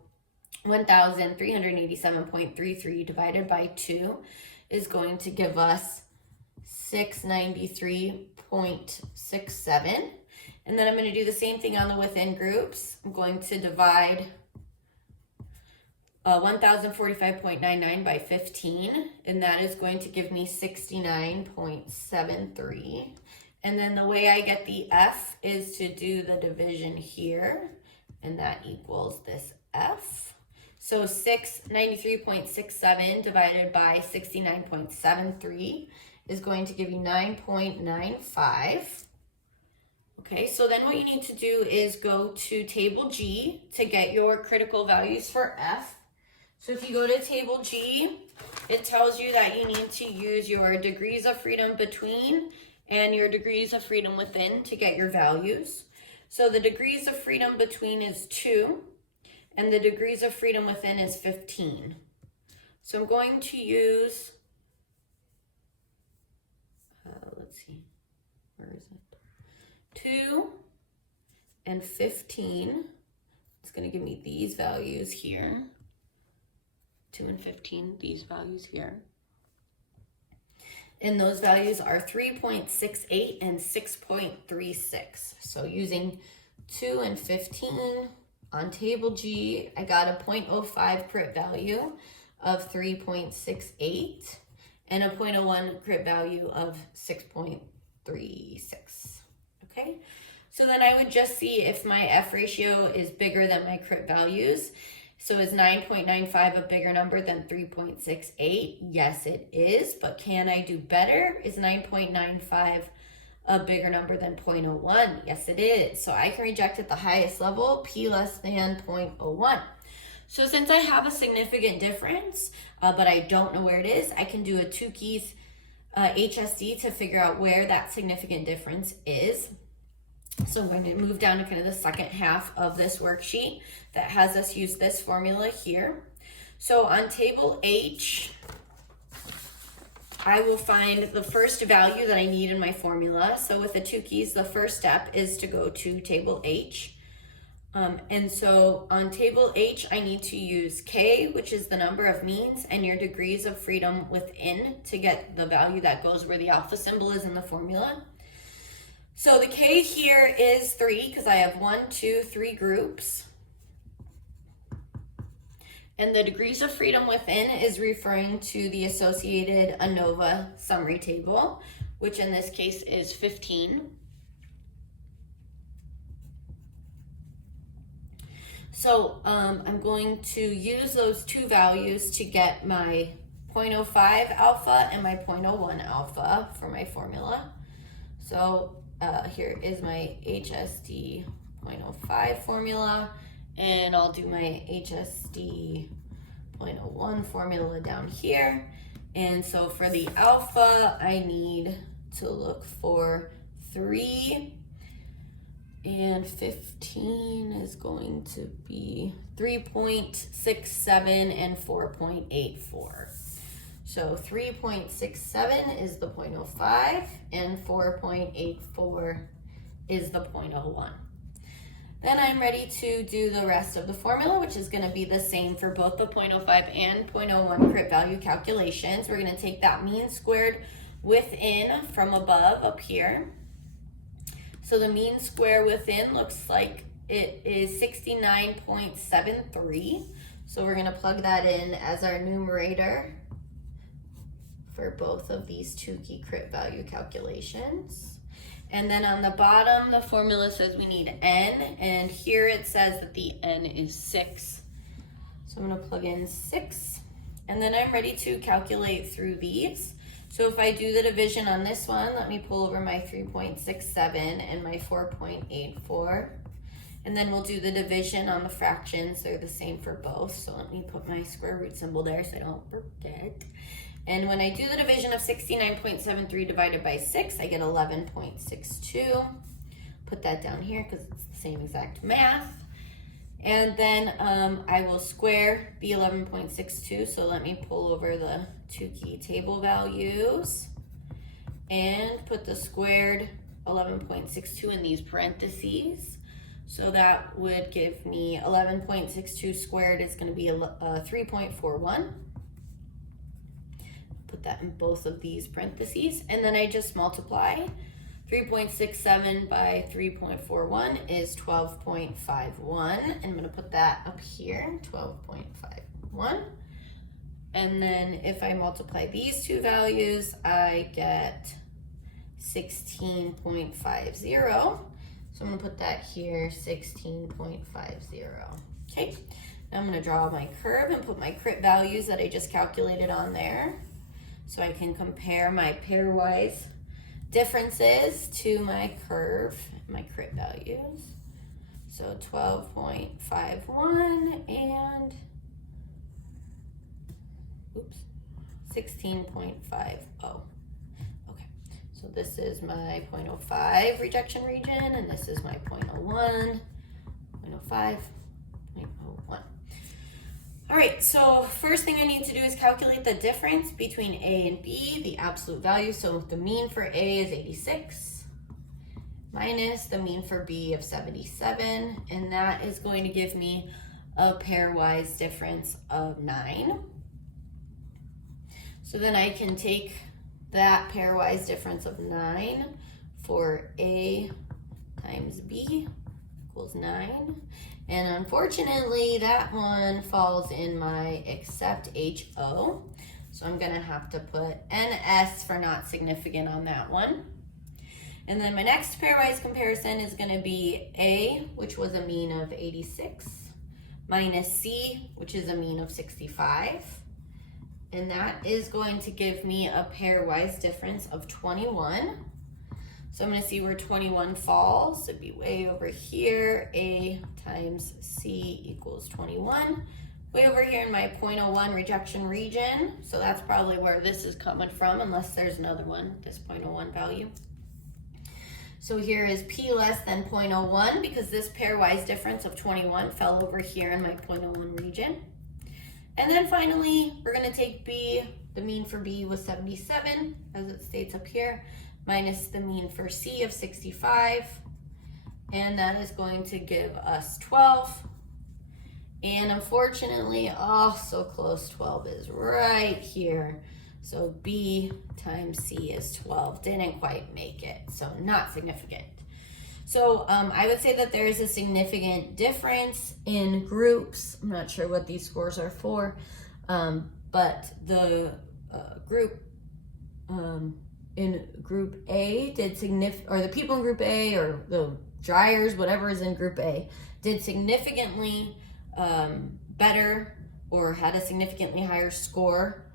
1,387.33 divided by 2 is going to give us 693.67. And then I'm going to do the same thing on the within groups. I'm going to divide 1045.99 by 15, and that is going to give me 69.73. And then the way I get the F is to do the division here, and that equals this F. So 693.67 divided by 69.73 is going to give you 9.95. Okay, so then what you need to do is go to table G to get your critical values for F. So if you go to table G, it tells you that you need to use your degrees of freedom between and your degrees of freedom within to get your values. So the degrees of freedom between is 2, and the degrees of freedom within is 15. So I'm going to use, let's see, where is it? 2 and 15. It's going to give me these values here. 2 and 15, these values here. And those values are 3.68 and 6.36. So using 2 and 15 on table G, I got a 0.05 crit value of 3.68 and a 0.01 crit value of 6.36. Okay, so then I would just see if my F ratio is bigger than my crit values. So is 9.95 a bigger number than 3.68? Yes, it is, but can I do better? Is 9.95 a bigger number than 0.01? Yes, it is. So I can reject at the highest level, p less than 0.01. So since I have a significant difference, but I don't know where it is, I can do a Tukey's HSD to figure out where that significant difference is. So I'm going to move down to kind of the second half of this worksheet that has us use this formula here. So on table H, I will find the first value that I need in my formula. So with the Tukey's, the first step is to go to table H. And so on table H, I need to use K, which is the number of means, and your degrees of freedom within to get the value that goes where the alpha symbol is in the formula. So the K here is 3 because I have 1, 2, 3 groups. And the degrees of freedom within is referring to the associated ANOVA summary table, which in this case is 15. So I'm going to use those two values to get my 0.05 alpha and my 0.01 alpha for my formula. So here is my HSD 0.05 formula, and I'll do my HSD 0.01 formula down here. And so for the alpha, I need to look for 3, and 15 is going to be 3.67 and 4.84. So 3.67 is the 0.05 and 4.84 is the 0.01. Then I'm ready to do the rest of the formula, which is going to be the same for both the 0.05 and 0.01 crit value calculations. We're going to take that mean squared within from above up here. So the mean square within looks like it is 69.73. So we're going to plug that in as our numerator for both of these Tukey crit value calculations. And then on the bottom, the formula says we need n, and here it says that the n is 6. So I'm going to plug in 6, and then I'm ready to calculate through these. So if I do the division on this one, let me pull over my 3.67 and my 4.84. And then we'll do the division on the fractions. They're the same for both. So let me put my square root symbol there so I don't forget. And when I do the division of 69.73 divided by 6, I get 11.62. Put that down here because it's the same exact math. And then I will square the 11.62. So let me pull over the Tukey table values and put the squared 11.62 in these parentheses. So that would give me 11.62 squared is going to be 3.41. Put that in both of these parentheses, and then I just multiply. 3.67 by 3.41 is 12.51. I'm going to put that up here, 12.51. And then if I multiply these two values, I get 16.50. So I'm going to put that here, 16.50. Okay, now I'm going to draw my curve and put my crit values that I just calculated on there, so I can compare my pairwise differences to my curve, my crit values. So 12.51 and 16.50. Okay, so this is my 0.05 rejection region, and this is my 0.01, 0.05, 0.01. All right, so first thing I need to do is calculate the difference between A and B, the absolute value. So the mean for A is 86 minus the mean for B of 77, and that is going to give me a pairwise difference of 9. So then I can take that pairwise difference of 9 for A times B equals 9. And unfortunately, that one falls in my except HO. So I'm going to have to put NS for not significant on that one. And then my next pairwise comparison is going to be A, which was a mean of 86, minus C, which is a mean of 65. And that is going to give me a pairwise difference of 21. So I'm going to see where 21 falls. So it'd be way over here. A times C equals 21. Way over here in my 0.01 rejection region. So that's probably where this is coming from, unless there's another one, this 0.01 value. So here is P less than 0.01 because this pairwise difference of 21 fell over here in my 0.01 region. And then finally, we're going to take B. The mean for B was 77, as it states up here, minus the mean for C of 65. And that is going to give us 12. And unfortunately, oh, so close, 12 is right here. So B times C is 12. Didn't quite make it, so not significant. So I would say that there is a significant difference in groups. I'm not sure what these scores are for, but the group in group A did or the people in group A, or the dryers, whatever is in group A, did significantly better or had a significantly higher score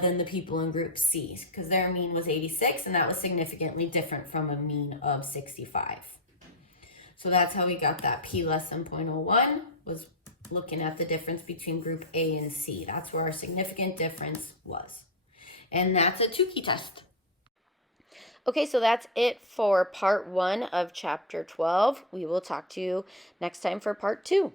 than the people in group C, because their mean was 86, and that was significantly different from a mean of 65. So that's how we got that P less than 0.01, was looking at the difference between group A and C. That's where our significant difference was. And that's a Tukey test. Okay, so that's it for part 1 of chapter 12. We will talk to you next time for part 2.